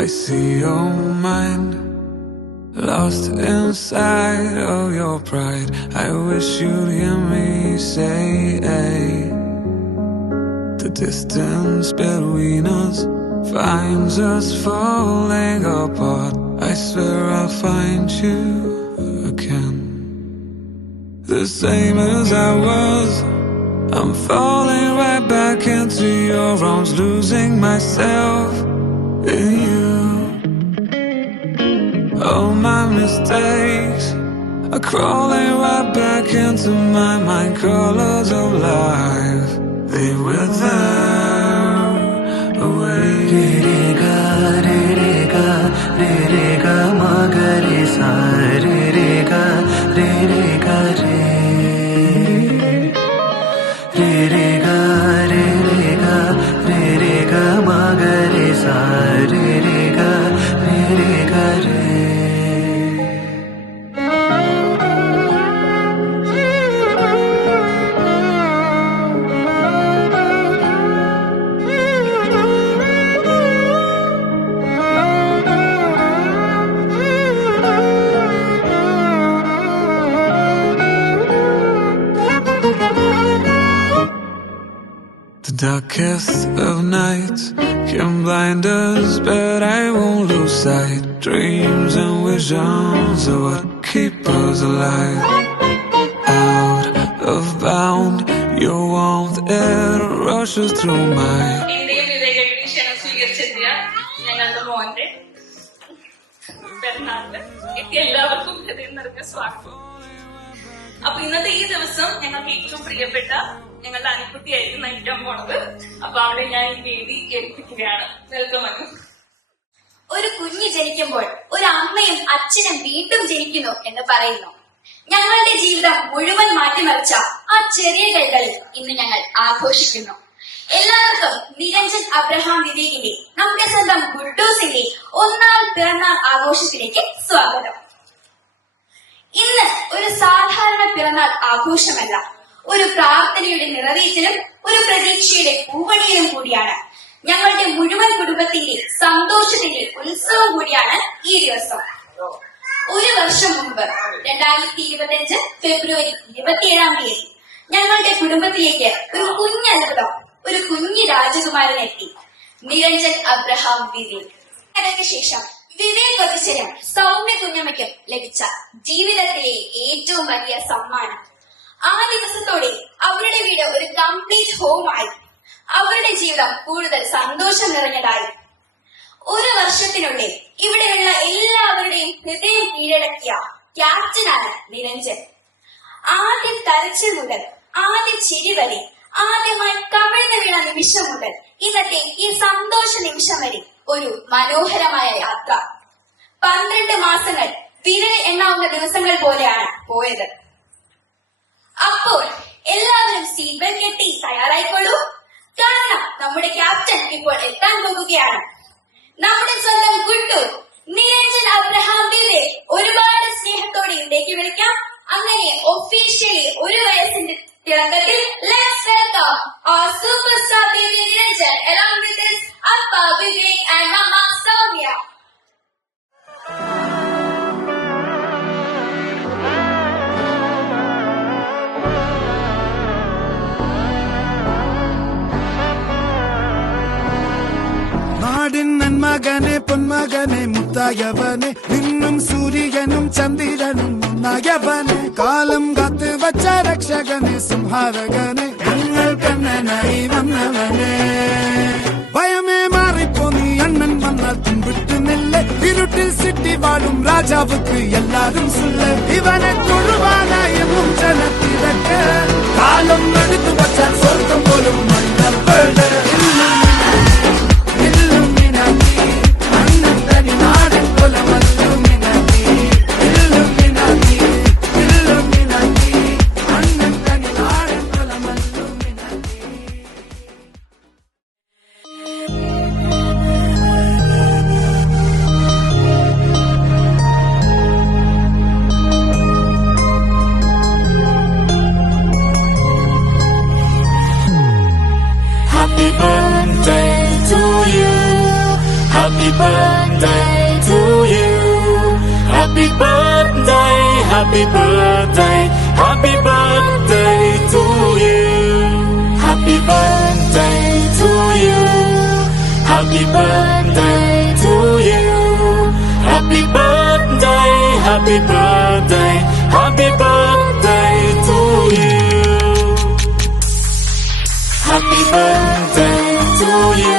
I see your mind lost inside of your pride. I wish you'd hear me say, the distance between us finds us falling apart. I swear I'll find you again, the same as I was. I'm falling right back into your arms, losing myself in you. All my mistakes are crawling right back into my mind. Colors of life, they wither away. Re-re-ga, re-re-ga, re-re-ga, ma-ga-re-sa, re-re-ga, re-re-ga, re. Re-re-ga, re-re-ga, re-re-ga, ma-ga-re-sa, re-re-ga, re-re-ga, re. The darkest of nights can blind us, but I won't lose sight. Dreams and visions are what keep us alive. Out of bound, your warmth, it rushes through my. എല്ലാവർക്കും ഹൃദയം നിറഞ്ഞ സ്വാഗതം. അപ്പൊ ഇന്നത്തെ ഈ ദിവസം ഞങ്ങൾക്ക് ഏറ്റവും പ്രിയപ്പെട്ട ഞങ്ങളുടെ അനുഭൂതിയായിരിക്കും നയിക്കാൻ പോണത്. അപ്പൊ അവിടെ ഞാൻ ഈ വേദി ഏൽപ്പിക്കുകയാണ്. വെൽക്കം അനു. ഒരു കുഞ്ഞ് ജനിക്കുമ്പോൾ ഒരു അമ്മയും അച്ഛനും വീണ്ടും ജനിക്കുന്നു എന്ന് പറയുന്നു. ഞങ്ങളുടെ ജീവിതം മുഴുവൻ മാറ്റിമറിച്ച ആ ചെറിയ കൈകളിൽ ഇന്ന് ഞങ്ങൾ ആഘോഷിക്കുന്നു. എല്ലാവർക്കും നിരഞ്ജൻ അബ്രഹാം വിവേകിന്റെ, നമ്മുടെ സ്വന്തം ഗുഡ്ഡൂസിന്റെ ഒന്നാം പിറന്നാൾ ആഘോഷത്തിലേക്ക് സ്വാഗതം. ഇന്ന് ഒരു സാധാരണ പിറന്നാൾ ആഘോഷമല്ല, ഒരു പ്രാർത്ഥനയുടെ നിറവേറ്റലും ഒരു പ്രതീക്ഷയുടെ പൂവണിയിലും കൂടിയാണ്. ഞങ്ങളുടെ മുഴുവൻ കുടുംബത്തിന്റെ സന്തോഷത്തിന്റെ ഉത്സവം കൂടിയാണ് ഈ ദിവസം. ഒരു വർഷം മുമ്പ് 2025 ഫെബ്രുവരി 27 തീയതി ഞങ്ങളുടെ കുടുംബത്തിലേക്ക് ഒരു കുഞ്ഞത്ഭുതം, ഒരു കുഞ്ഞു രാജകുമാരൻ എത്തി, നിരഞ്ജൻ അബ്രഹാം വിവേക്. അതിന് ശേഷം വിവേക് കൊച്ചനും സൗമ്യ കുഞ്ഞമ്മയ്ക്കും ലഭിച്ച ജീവിതത്തിലെ ഏറ്റവും വലിയ സമ്മാനം. ആ ദിവസത്തോടെ അവരുടെ വീട് ഒരു കംപ്ലീറ്റ് ഹോമായി. അവരുടെ ജീവിതം കൂടുതൽ സന്തോഷം നിറഞ്ഞതായി. ഒരു വർഷത്തിനുള്ളിൽ ഇവിടെയുള്ള എല്ലാവരുടെയും ഹൃദയം കീഴടക്കിയ ക്യാപ്റ്റനാണ് നിരഞ്ജൻ. ആദ്യം കരച്ചിൽ മുതൽ ആദ്യ ചിരി വരെ, ആദ്യമായി കമിഴ്ന്നു വീണ നിമിഷം മുതൽ ഇന്നത്തെ ഈ സന്തോഷ നിമിഷം വരെ ഒരു മനോഹരമായ യാത്ര. 12 മാസങ്ങൾ വിരൽ എണ്ണാവുന്ന ദിവസങ്ങൾ പോലെയാണ് പോയത്. അപ്പോൾ എല്ലാവരും സീറ്റ് ബെൽറ്റ് കെട്ടി തയ്യാറായിക്കൊള്ളൂ. കാരണം നമ്മുടെ ക്യാപ്റ്റൻ ഇപ്പോൾ എത്താൻ പോകുകയാണ്. നമ്മുടെ സ്വന്തം ഗുഡ്ഡു നിരഞ്ജൻ അബ്രഹാം വിവേക് ഒരുപാട് സ്നേഹത്തോടെ ഇവിടേക്ക് വിളിക്കാം. അങ്ങനെ ഒഫീഷ്യലി ഒരു വയസ്സിന്റെ തിളക്കത്തിൽ let's welcome our superstar baby Niranjan along with his Appa Vivek and Mama Soumya. നാടിൻ നന്മകനെ പൊന്മകനെ മുത്തായവനെ, നിന്നും സൂര്യനും ചന്ദ്രനും ഒന്നായവനെ, കാലം കാത്ത് വച്ച രക്ഷകനെ സംഹാരകനെ, ഞങ്ങൾ കണ്ണനായി വന്നവനെ. ഭയമേ മാറിപ്പോ നീ അണ്ണൻ വന്നാൽ പിൻവിട്ട് നെല്ല്, ഇരുട്ടിൽ സിറ്റി വാഴും രാജാവുക്ക് എല്ലാരും സുല്ല. ഇവനെ തൊഴുവാനായെന്നും ജനത്തിരക്ക്, കാലം എടുത്തു വച്ചാൽ സ്വർഗം പോലും മണ്ണ. Happy birthday to you. Happy birthday, happy birthday, happy birthday to you. Happy birthday to you. Happy birthday to you. Happy birthday, happy birthday, happy birthday to you. Happy birthday to you.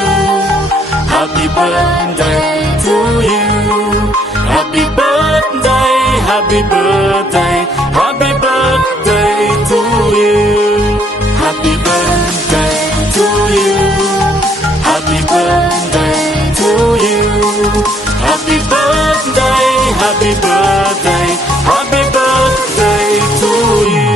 Happy birthday to you. Happy birthday, happy birthday, happy birthday to you. Happy birthday to you. Happy birthday to you. Happy birthday, happy birthday, happy birthday to you.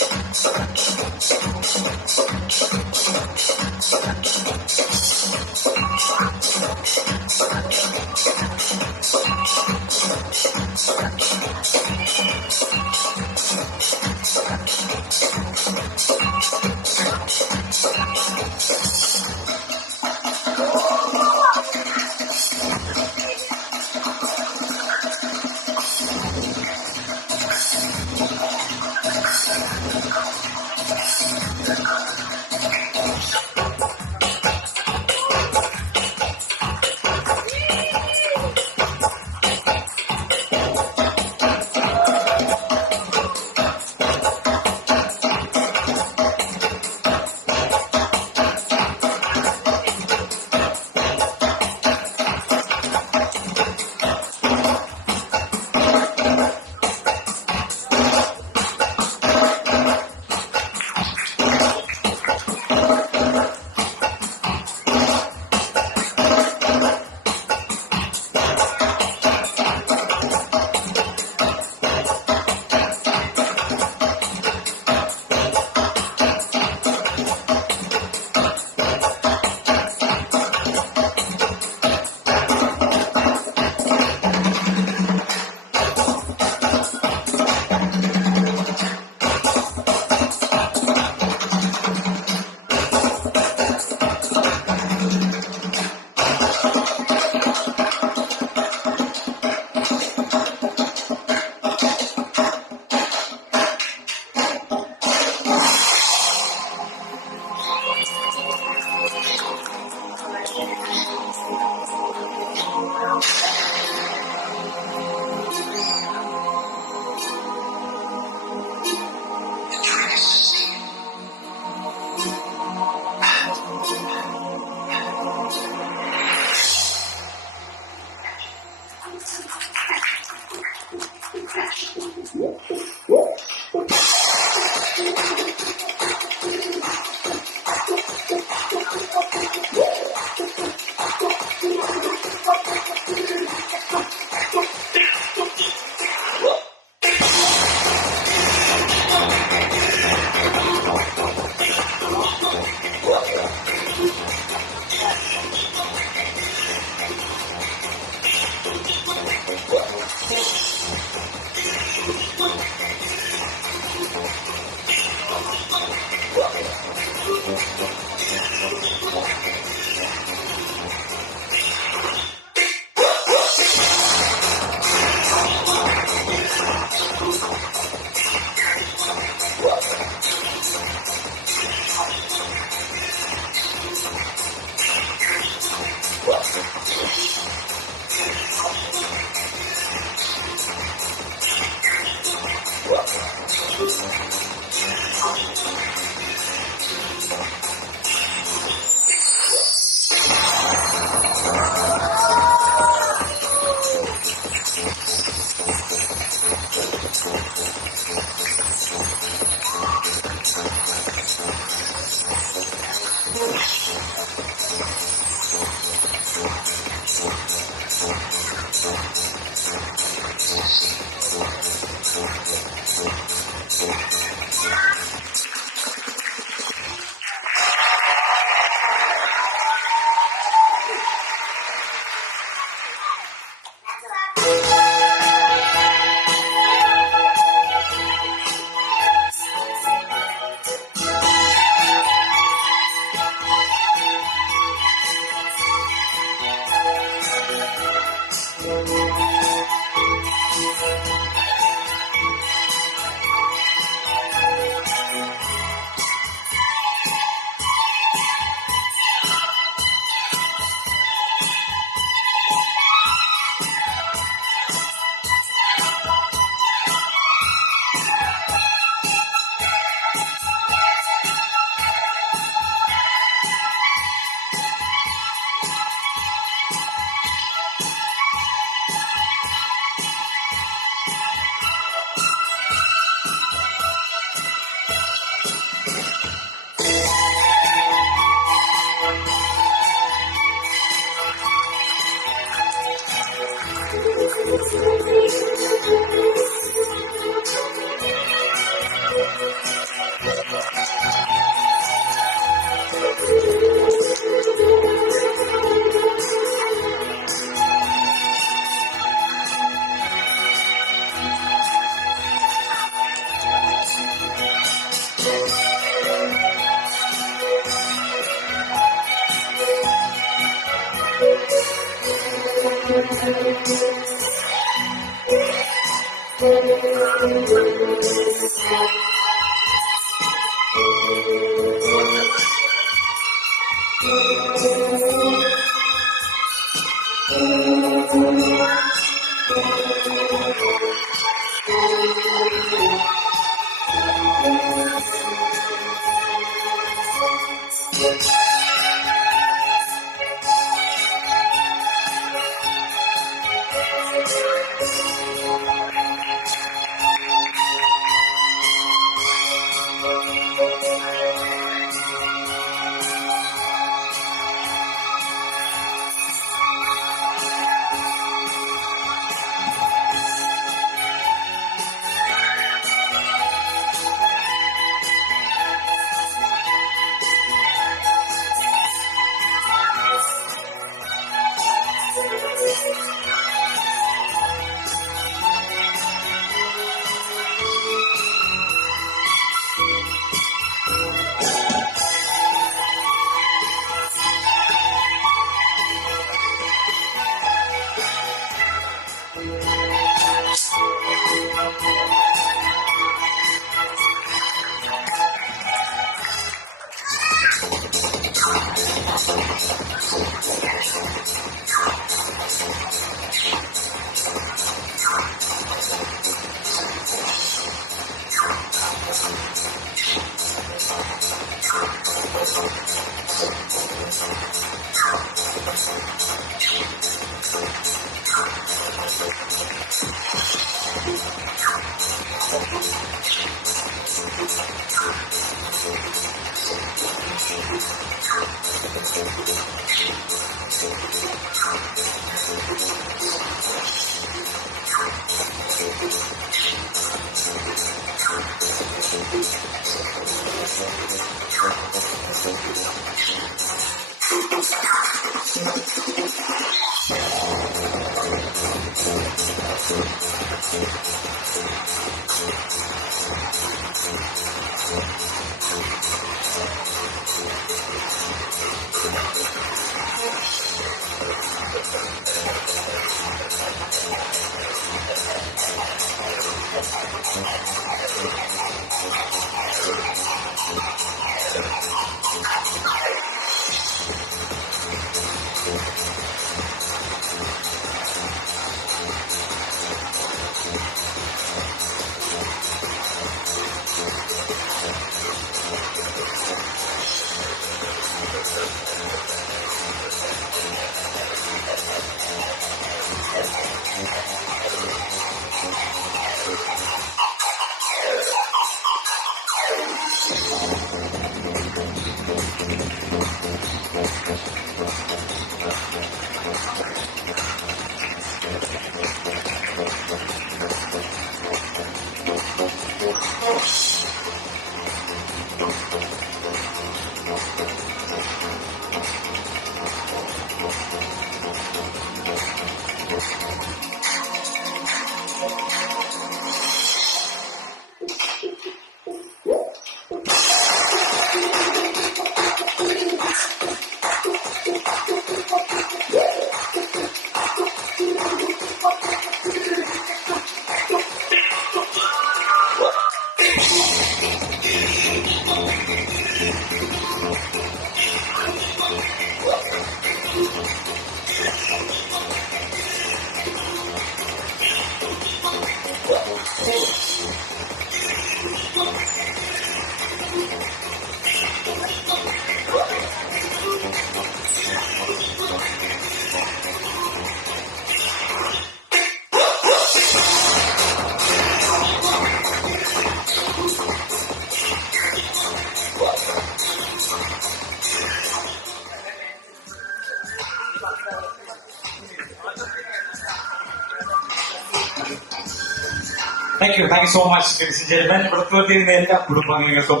Thank you so much ladies and gentlemen. പുറത്തുവരുത്തിയിരുന്ന എല്ലാ കുടുംബാംഗങ്ങൾക്കും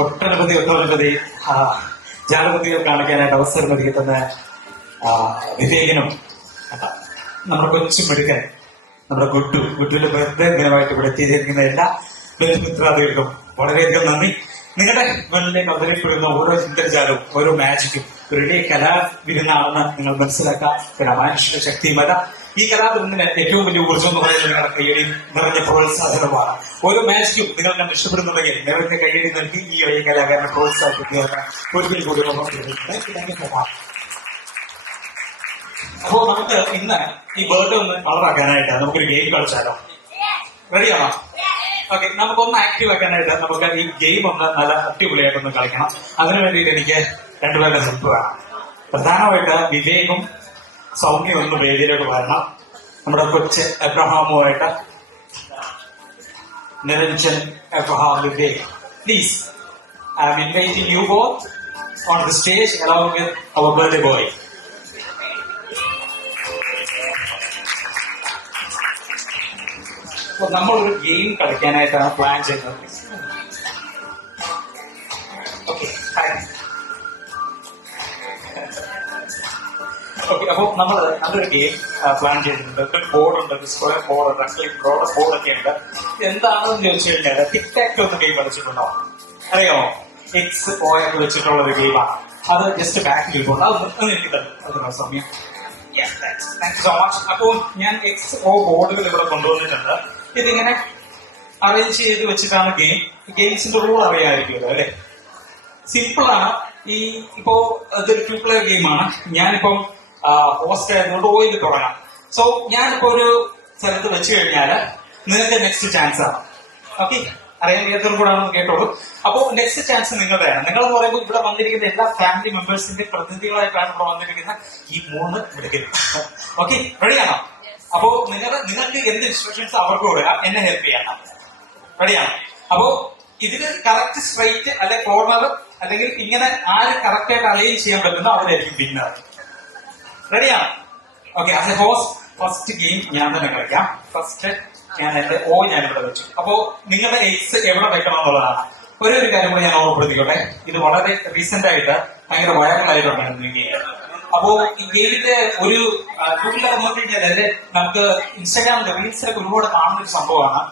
ഒട്ടനവധി ജാലപതികൾ കാണിക്കാനായിട്ട് അവസരം ഒരുക്കുന്ന വിവേകനും നമ്മുടെ കൊച്ചു മെടുക്കൻ നമ്മുടെ ഗുഡുവിന്റെ ബർത്ത്ഡേ ദിനമായിട്ട് ഇവിടെ എത്തിയിരിക്കുന്ന എല്ലാ ബന്ധുമിത്രാദികൾക്കും വളരെയധികം നന്ദി. നിങ്ങളുടെ മുന്നിലേക്ക് അവതരിപ്പെടുന്ന ഓരോ ഇന്ദ്രജാലവും ഓരോ മാജിക്കും ഒരു വലിയ കലാവിരുന്നാണെന്ന് നിങ്ങൾ മനസ്സിലാക്കുക. ഒരു അമാനുഷിക ശക്തിയുമല്ല. ഈ കലാവിരുന്നിന് ഏറ്റവും വലിയ ഊർജ്ജം എന്ന് പറയുന്നത് നിങ്ങളുടെ കയ്യടി നിറഞ്ഞ പ്രോത്സാഹനമാണ്. ഓരോ മാജിക്കും നിങ്ങൾ കണ്ട് ഇഷ്ടപ്പെടുന്നുണ്ടെങ്കിൽ നിറഞ്ഞ കയ്യടി നൽകി ഈ വലിയ കലാകാരനെ പ്രോത്സാഹിപ്പിക്കുക. ഒരിക്കൽ കൂടി അപ്പോ നമുക്ക് ഇന്ന് ഈ ബർത്ത്ഡേ ഒന്ന് കളറാക്കാനായിട്ട് നമുക്കൊരു ഗെയിം കളിച്ചാലോ? റെഡിയാണോ? ഓക്കെ, നമുക്കൊന്ന് ആക്റ്റീവ് ആക്കാനായിട്ട് നമുക്ക് ഈ ഗെയിം ഒന്ന് നല്ല അടിപൊളിയായിട്ടൊന്ന് കളിക്കണം. അതിനു വേണ്ടിയിട്ട് എനിക്ക് രണ്ടുപേരുടെ ഹെൽപ്പ് വേണം. പ്രധാനമായിട്ട് വിവേകും സൗമ്യം ഒന്ന് വേദിയിലോട്ട് വരണം. നമ്മുടെ കൊച്ച് എബ്രഹാമുമായിട്ട് Niranjan, Abraham, Vivek, please I am inviting you both on the stage along with our birthday boy. അപ്പൊ നമ്മളൊരു ഗെയിം കളിക്കാനായിട്ടാണ് പ്ലാൻ ചെയ്യുന്നത്. ഓക്കെ, അപ്പൊ നല്ലൊരു ഗെയിം പ്ലാൻ ചെയ്തിട്ടുണ്ട്. ഒരു ബോർഡുണ്ട്, സ്ക്വയർ ബോർഡുണ്ട്, ബോർഡൊക്കെ ഉണ്ട്. എന്താണെന്ന് ചോദിച്ചു കഴിഞ്ഞാൽ ടിക് ടാക് ഒന്ന് ഗെയിം കളിച്ചിട്ടുണ്ടോ? അറിയാമോ? എക്സ് ഓ ഒക്കെ വെച്ചിട്ടുള്ള ഒരു ഗെയിമാണ്. അത് ജസ്റ്റ് ബാക്കിൽ ഇരിപ്പുണ്ട്. അത് എനിക്ക് തരുന്ന സമയം. Thank you so much. അപ്പോൾ ഞാൻ എക്സ് ഓ ബോർഡുകൾ ഇവിടെ കൊണ്ടുവന്നിട്ടുണ്ട്. ഇതിങ്ങനെ അറേഞ്ച് ചെയ്ത് വെച്ചിട്ടാണ് ഗെയിം. ഗെയിംസിന്റെ റൂൾ അറിയാമായിരിക്കുമല്ലോ അല്ലെ? സിമ്പിളാണ്. ഇപ്പോ ഇതൊരു 2 player ഗെയിമാണ്. ഞാനിപ്പം ഹോസ്റ്റ് ആയതുകൊണ്ട് ഓയിൽ തുടങ്ങാം. സോ ഞാനിപ്പോ ഒരു സ്ഥലത്ത് വെച്ച് കഴിഞ്ഞാൽ നിങ്ങൾക്ക് നെക്സ്റ്റ് ചാൻസ് ആണ്. ഓക്കെ, അറിയാൻ ഏതൊരു കൂടെ കേട്ടോളൂ. അപ്പോ നെക്സ്റ്റ് ചാൻസ് നിങ്ങളുടെയാണ്. നിങ്ങളെന്ന് പറയുമ്പോൾ ഇവിടെ വന്നിരിക്കുന്ന എല്ലാ ഫാമിലി മെമ്പേഴ്സിന്റെ പ്രതിനിധികളായിട്ടാണ് ഇവിടെ വന്നിരിക്കുന്ന ഈ 3 എടുക്കരുത്. ഓക്കെ, റെഡിയാണോ? അപ്പോ നിങ്ങൾക്ക് എന്ത് ഇൻസ്ട്രക്ഷൻസ് അവർക്ക് കൊടുക്കുക, എന്നെ ഹെൽപ്പ് ചെയ്യണം. റെഡിയാണോ? അപ്പോ ഇതിന് കറക്റ്റ് സ്ട്രൈറ്റ് അല്ലെ കോർണർ അല്ലെങ്കിൽ ഇങ്ങനെ ആര് കറക്റ്റ് ആയിട്ട് അലൈൻ ചെയ്യാൻ പറ്റുന്നോ അവരായിരിക്കും വിന്നർ. റെഡിയാണോ? Okay, as A host first game ഞാൻ തന്നെ കളിക്കാം. ഫസ്റ്റ് ഞാൻ എന്റെ ഓ ഞാൻ ഇവിടെ വെച്ചു. അപ്പോ നിങ്ങളുടെ എക്സ് എവിടെ വെക്കണം എന്നുള്ളതാണ്. ഒരു കാര്യം കൂടി ഞാൻ ഓർമ്മപ്പെടുത്തിക്കോട്ടെ. ഇത് വളരെ റീസെന്റ് ആയിട്ട് ഭയങ്കര വൈറലായിട്ടുണ്ടായിരുന്നു ഈ ഗെയിം. അപ്പോ ഈ ഗെയിമിന്റെ ഒരു ടൂളിലൊക്കെ നോക്കിക്കഴിഞ്ഞാൽ അല്ലെ നമുക്ക് ഇൻസ്റ്റാഗ്രാമിന്റെ റീൽസിലൊക്കെ ഒരുപാട് കാണുന്ന ഒരു സംഭവമാണ്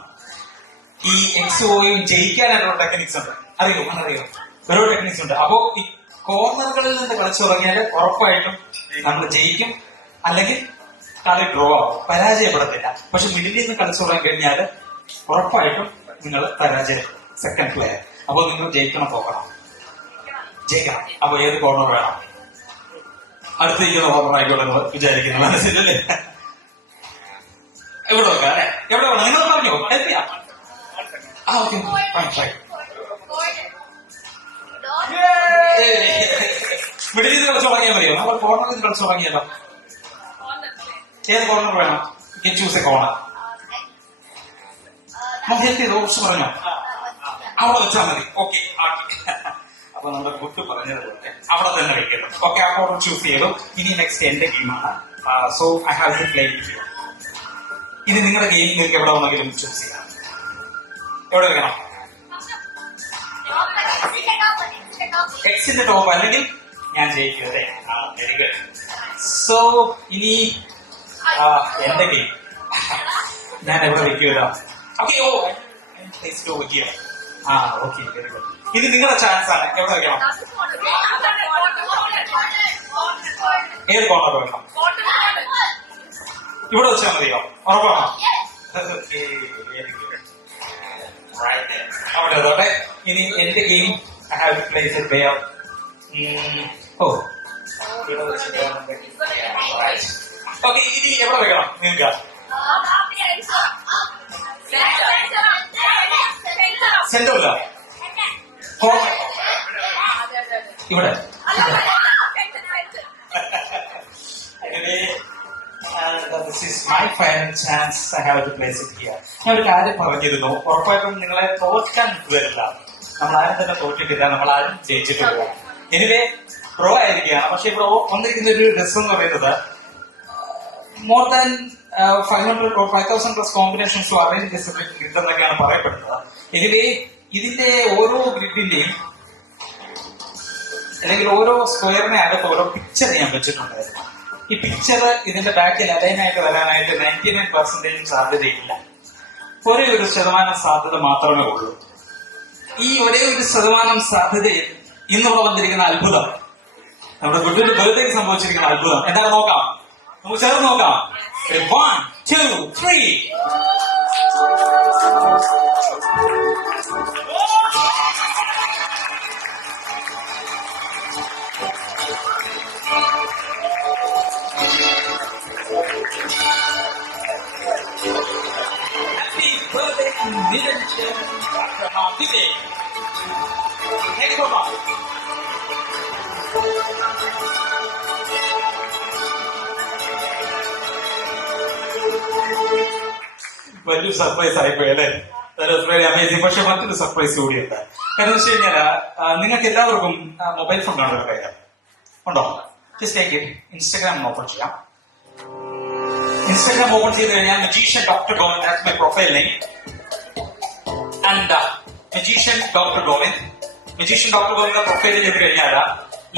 ഈ എക്സ് ഓയും ജയിക്കാനായിട്ടുള്ള ടെക്നിക്സ് ഉണ്ട്. അറിയോ? ഓരോ ടെക്നിക്സ് ഉണ്ട്. അപ്പോ ഈ കോർണറുകളിൽ നിന്ന് കളിച്ചു തുടങ്ങിയാൽ ഉറപ്പായിട്ടും നമ്മൾ ജയിക്കും, അല്ലെങ്കിൽ കളി ഡ്രോ ആവും, പരാജയപ്പെടത്തില്ല. പക്ഷെ മിഡിൽ നിന്ന് കളിച്ചു തുടങ്ങി കഴിഞ്ഞാൽ ഉറപ്പായിട്ടും നിങ്ങൾ പരാജയം. Second player. അപ്പൊ നിങ്ങൾ ജയിക്കണം, ജയിക്കണം. അപ്പൊ ഏത് കോർണർ വേണം? അടുത്തിരിക്കുന്ന കോർണർ ആയിക്കോട്ടെ എന്ന് വിചാരിക്കുന്നു. മനസ്സിലല്ലേ? എവിടെ വെക്കാം അല്ലെ? എവിടെ വേണം? നിങ്ങൾ പറഞ്ഞോ, ഹെൽപ്പ് ചെയ്യാം. ഓക്കെ, മിഡിൽ നിന്ന് കളിച്ചു തുടങ്ങിയാൽ മതിയോ? നമ്മൾ കോർണറിൽ നിന്ന് കളിച്ചു തുടങ്ങിയല്ലോ. ഏത് കോർണർ വേണം? Choose A corner. ഹെൽത്ത് ചെയ്ത് ഓപ്ഷൻ പറഞ്ഞോ? അവിടെ വെച്ചാൽ മതി. ഓക്കെ, അപ്പൊ നമ്മുടെ കുട്ടി പറഞ്ഞതുപോലെ അവിടെ തന്നെ വെക്കണം. ഓക്കെ, ആ കോർണർ ചൂസ് ചെയ്തു. ഇനി നെക്സ്റ്റ് എന്റെ ഗെയിമാണ്. So I have to play with you. ഇത് നിങ്ങളുടെ ഗെയിം, നിങ്ങൾക്ക് എവിടെ വേണമെങ്കിലും ചൂസ് ചെയ്യാം. എവിടെ വെക്കണം? എക്സിന്റെ ടോപ്പ് അല്ലെങ്കിൽ ഞാൻ ജയിക്കും. അതെ, വെരി ഗുഡ്. സോ ഇനി എന്റെ ഗെയിം ഞാൻ എവിടെ വെക്കുക? ഓക്കെ, വെക്കുക. Okay, very good. ഇത് നിങ്ങളുടെ ചാൻസ് ആണ്. എവിടെ വെക്കണം? ഏത് കോർണർ വെക്കണം? ഇവിടെ വെച്ചാൽ മതിയോ? ഉറപ്പാണോ? അവിടെ അതോടെ ഇനി എന്റെ game I have to place it there. Okay, ഇനി എവിടെ വെക്കണം നിങ്ങൾക്ക്? സെന്ററില്ല, ഇവിടെ. This is my final chance. I have to place it here. ഞാൻ ഒരു കാര്യം പറഞ്ഞിരുന്നു, ഉറപ്പായിട്ടും നിങ്ങളെ തോൽക്കാൻ വരില്ല. നമ്മളാരും തന്നെ തോറ്റിട്ടില്ല, നമ്മളാരും ജയിച്ചിട്ടില്ല. എനിവേ പ്രോ ആയിരിക്കുകയാണ്. പക്ഷെ ഇവിടെ വന്നിരിക്കുന്ന ഒരു രസം എന്ന് പറയുന്നത് more than 500 or 5,000 plus combinations arrange കിട്ടുന്നൊക്കെയാണ് പറയപ്പെടുന്നത്. എനിവേ ഇതിന്റെ ഓരോ ഗ്രിഡിന്റെയും അല്ലെങ്കിൽ ഓരോ സ്ക്വയറിനെ അകത്ത് ഓരോ പിക്ചർ ഞാൻ വെച്ചിട്ടുണ്ടായിരുന്നു. ഈ പിക്ചർ ഇതിന്റെ ബാക്കിൽ അലൈനായിട്ട് വരാനായിട്ട് 99% സാധ്യതയില്ല. ഒരേ ഒരു ശതമാനം സാധ്യത മാത്രമേ ഉള്ളൂ. ഈ ഒരേ ഒരു ശതമാനം സാധ്യതയിൽ ഇന്നിവിടെ വന്നിരിക്കുന്ന അത്ഭുതം, നമ്മുടെ കുട്ടിയുടെ ബർത്ത്ഡേക്ക് സംഭവിച്ചിരിക്കുന്ന അത്ഭുതം എന്താണ് നോക്കാം. നമുക്ക് ചേർന്ന് നോക്കാം. 1, 2, 3. Happy birthday to Niranjan Dr. Next one. വലിയ സർപ്രൈസ് ആയിപ്പോയി അല്ലേ? അമേസിംഗ്. പക്ഷെ മറ്റൊരു സർപ്രൈസ് കൂടിയുണ്ട്. കാരണം വെച്ച് കഴിഞ്ഞാൽ നിങ്ങൾക്ക് എല്ലാവർക്കും മൊബൈൽ ഫോൺ കാണുന്ന കാര്യം ഉണ്ടോ? Just take it. Instagram open ചെയ്യാം. ഇൻസ്റ്റാഗ്രാം ഓപ്പൺ ചെയ്ത് കഴിഞ്ഞാൽ magician doctor Govind, that's my profile name. And magician doctor Govind പ്രൊഫൈലിൽ ചെയ്ത് കഴിഞ്ഞാൽ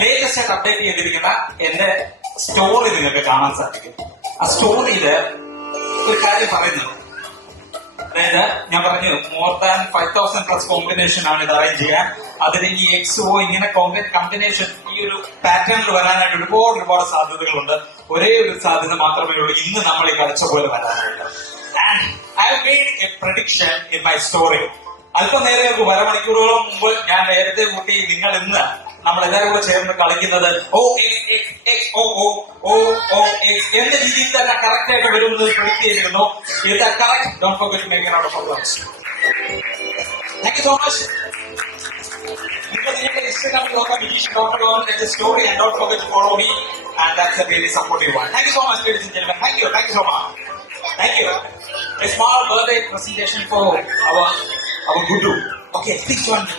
ലേറ്റസ്റ്റ് ആയിട്ട് അപ്ഡേറ്റ് ചെയ്തിരിക്കുന്ന എന്റെ സ്റ്റോറി നിങ്ങൾക്ക് കാണാൻ സാധിക്കും. ആ സ്റ്റോറിയില് ഒരു കാര്യം പറയുന്നത്, അതായത് ഞാൻ പറഞ്ഞു മോർ ദാൻ 5,000 പ്ലസ് കോമ്പിനേഷൻ ആണ് ഇത് അറേഞ്ച് ചെയ്യാൻ. അതിന് ഈ എക്സ് ഒ ഇങ്ങനെ കോമ്പിനേഷൻ ഈ ഒരു പാറ്റേണിൽ വരാനായിട്ട് ഒരുപാട് സാധ്യതകളുണ്ട്. ഒരേ ഒരു സാധ്യത മാത്രമേ ഉള്ളൂ, ഇന്ന് നമ്മൾ ഈ കളിച്ച പോലെ വരാനായിട്ട്. And I have made A prediction in my story. അല്പനേരം അരമണിക്കൂറുകളും മുമ്പ് ഞാൻ നേരത്തെ കൂട്ടി നിങ്ങൾ ഇന്ന് നമ്മളെല്ലാവരും കൂടെ ചേർന്ന് കളിക്കുന്നത് എന്ന രീതിയിൽ തന്നെ കറക്റ്റ് ആയിട്ട് വരുമെന്ന് പ്രെഡിക്റ്റ് ചെയ്തിരുന്നു. Is that correct? Don't forget to make a round of applause. Thank you so much. Because നിങ്ങൾക്ക് ഇൻസ്റ്റാഗ്രാമിൽ നോക്കാം magician doctor Govind story, and don't forget to follow me, and that's a really supportive one. Thank you so much, ladies and gentlemen. Thank you so much. Thank you. A small birthday presentation for our Guru. Okay, please join me.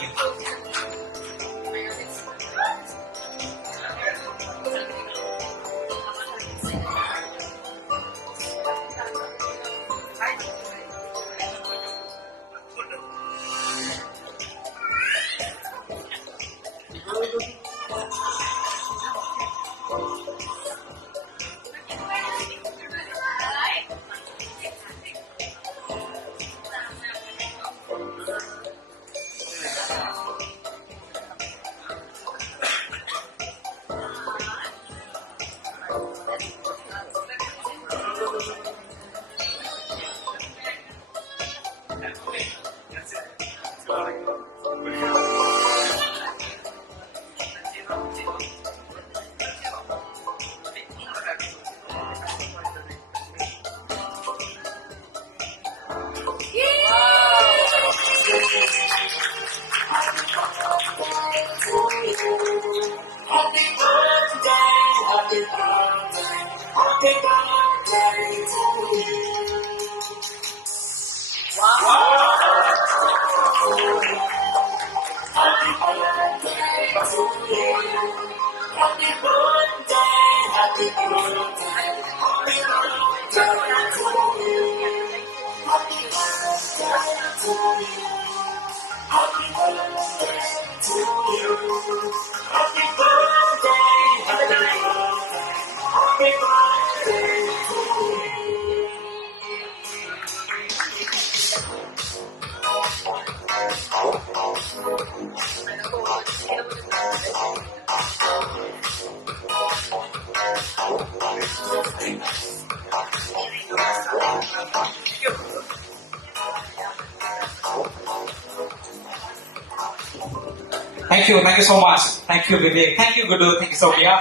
Thank you so much. Thank you, Vivek. Thank you, Gudu. Thank you, Sophia.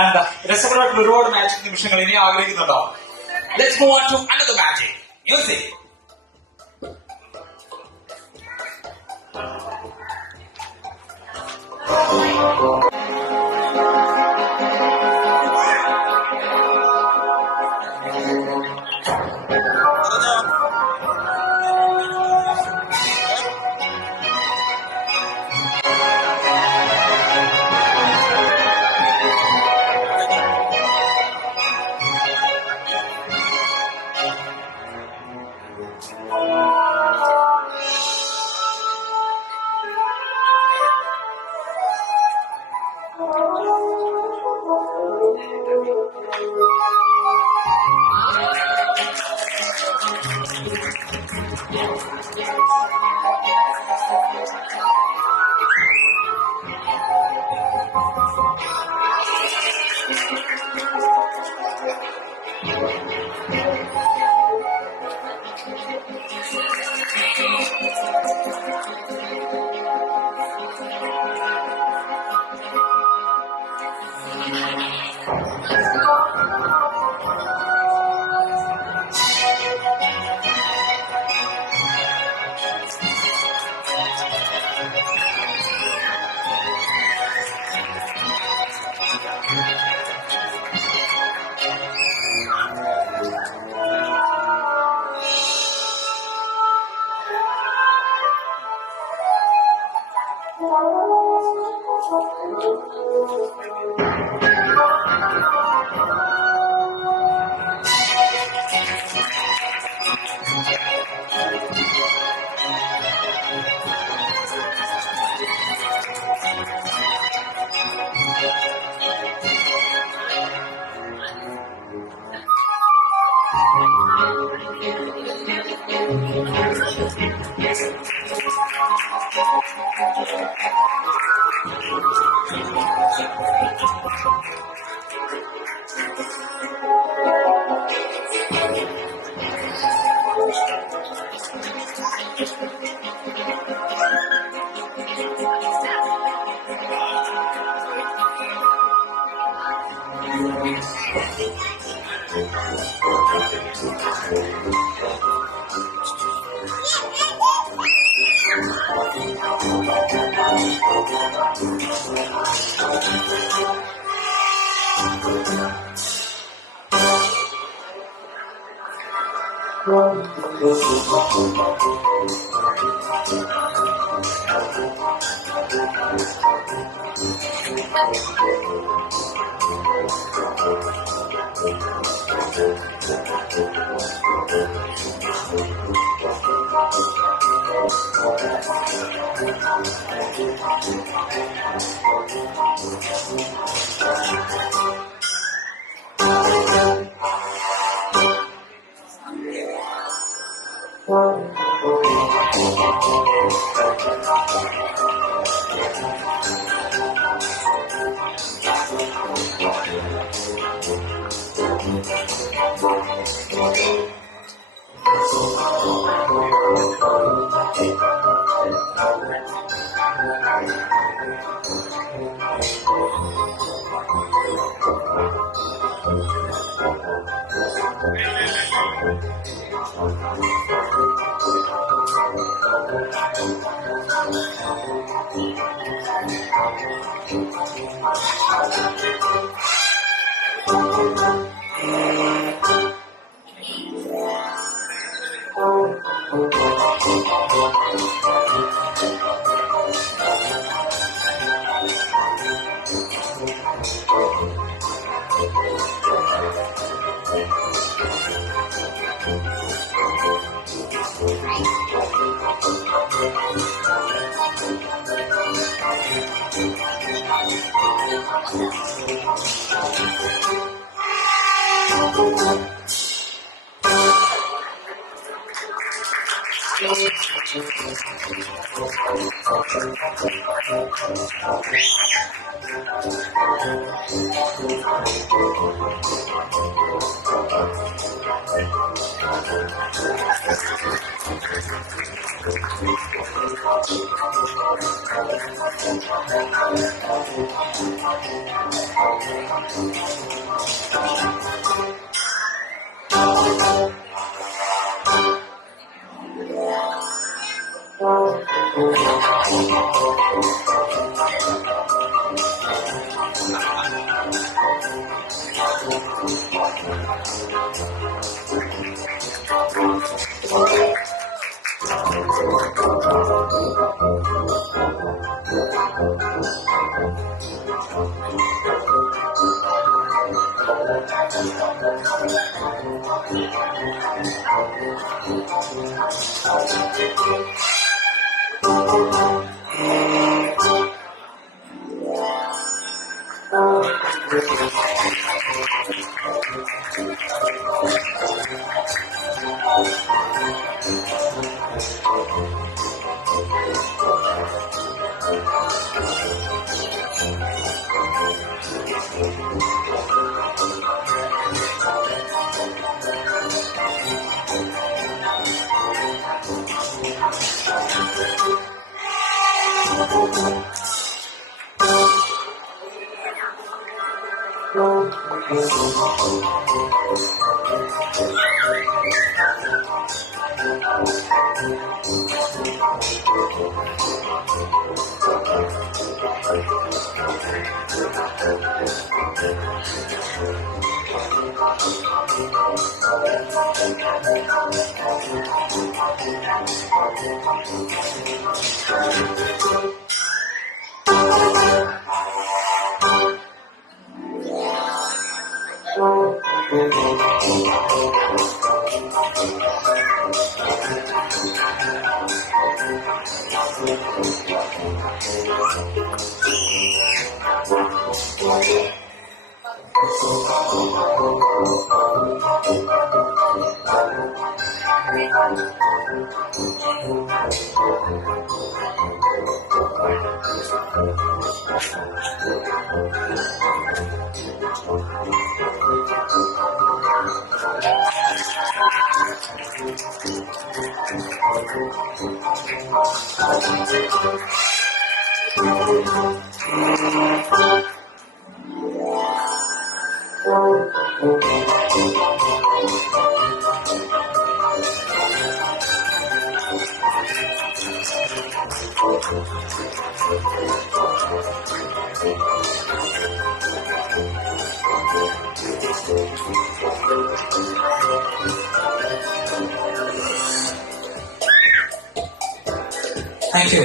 And രസകരമായിട്ടുള്ള ഒരുപാട് magic നിമിഷങ്ങൾ ഇനി ആഗ്രഹിക്കുന്നുണ്ടോ? Let's move on to another magic. Music.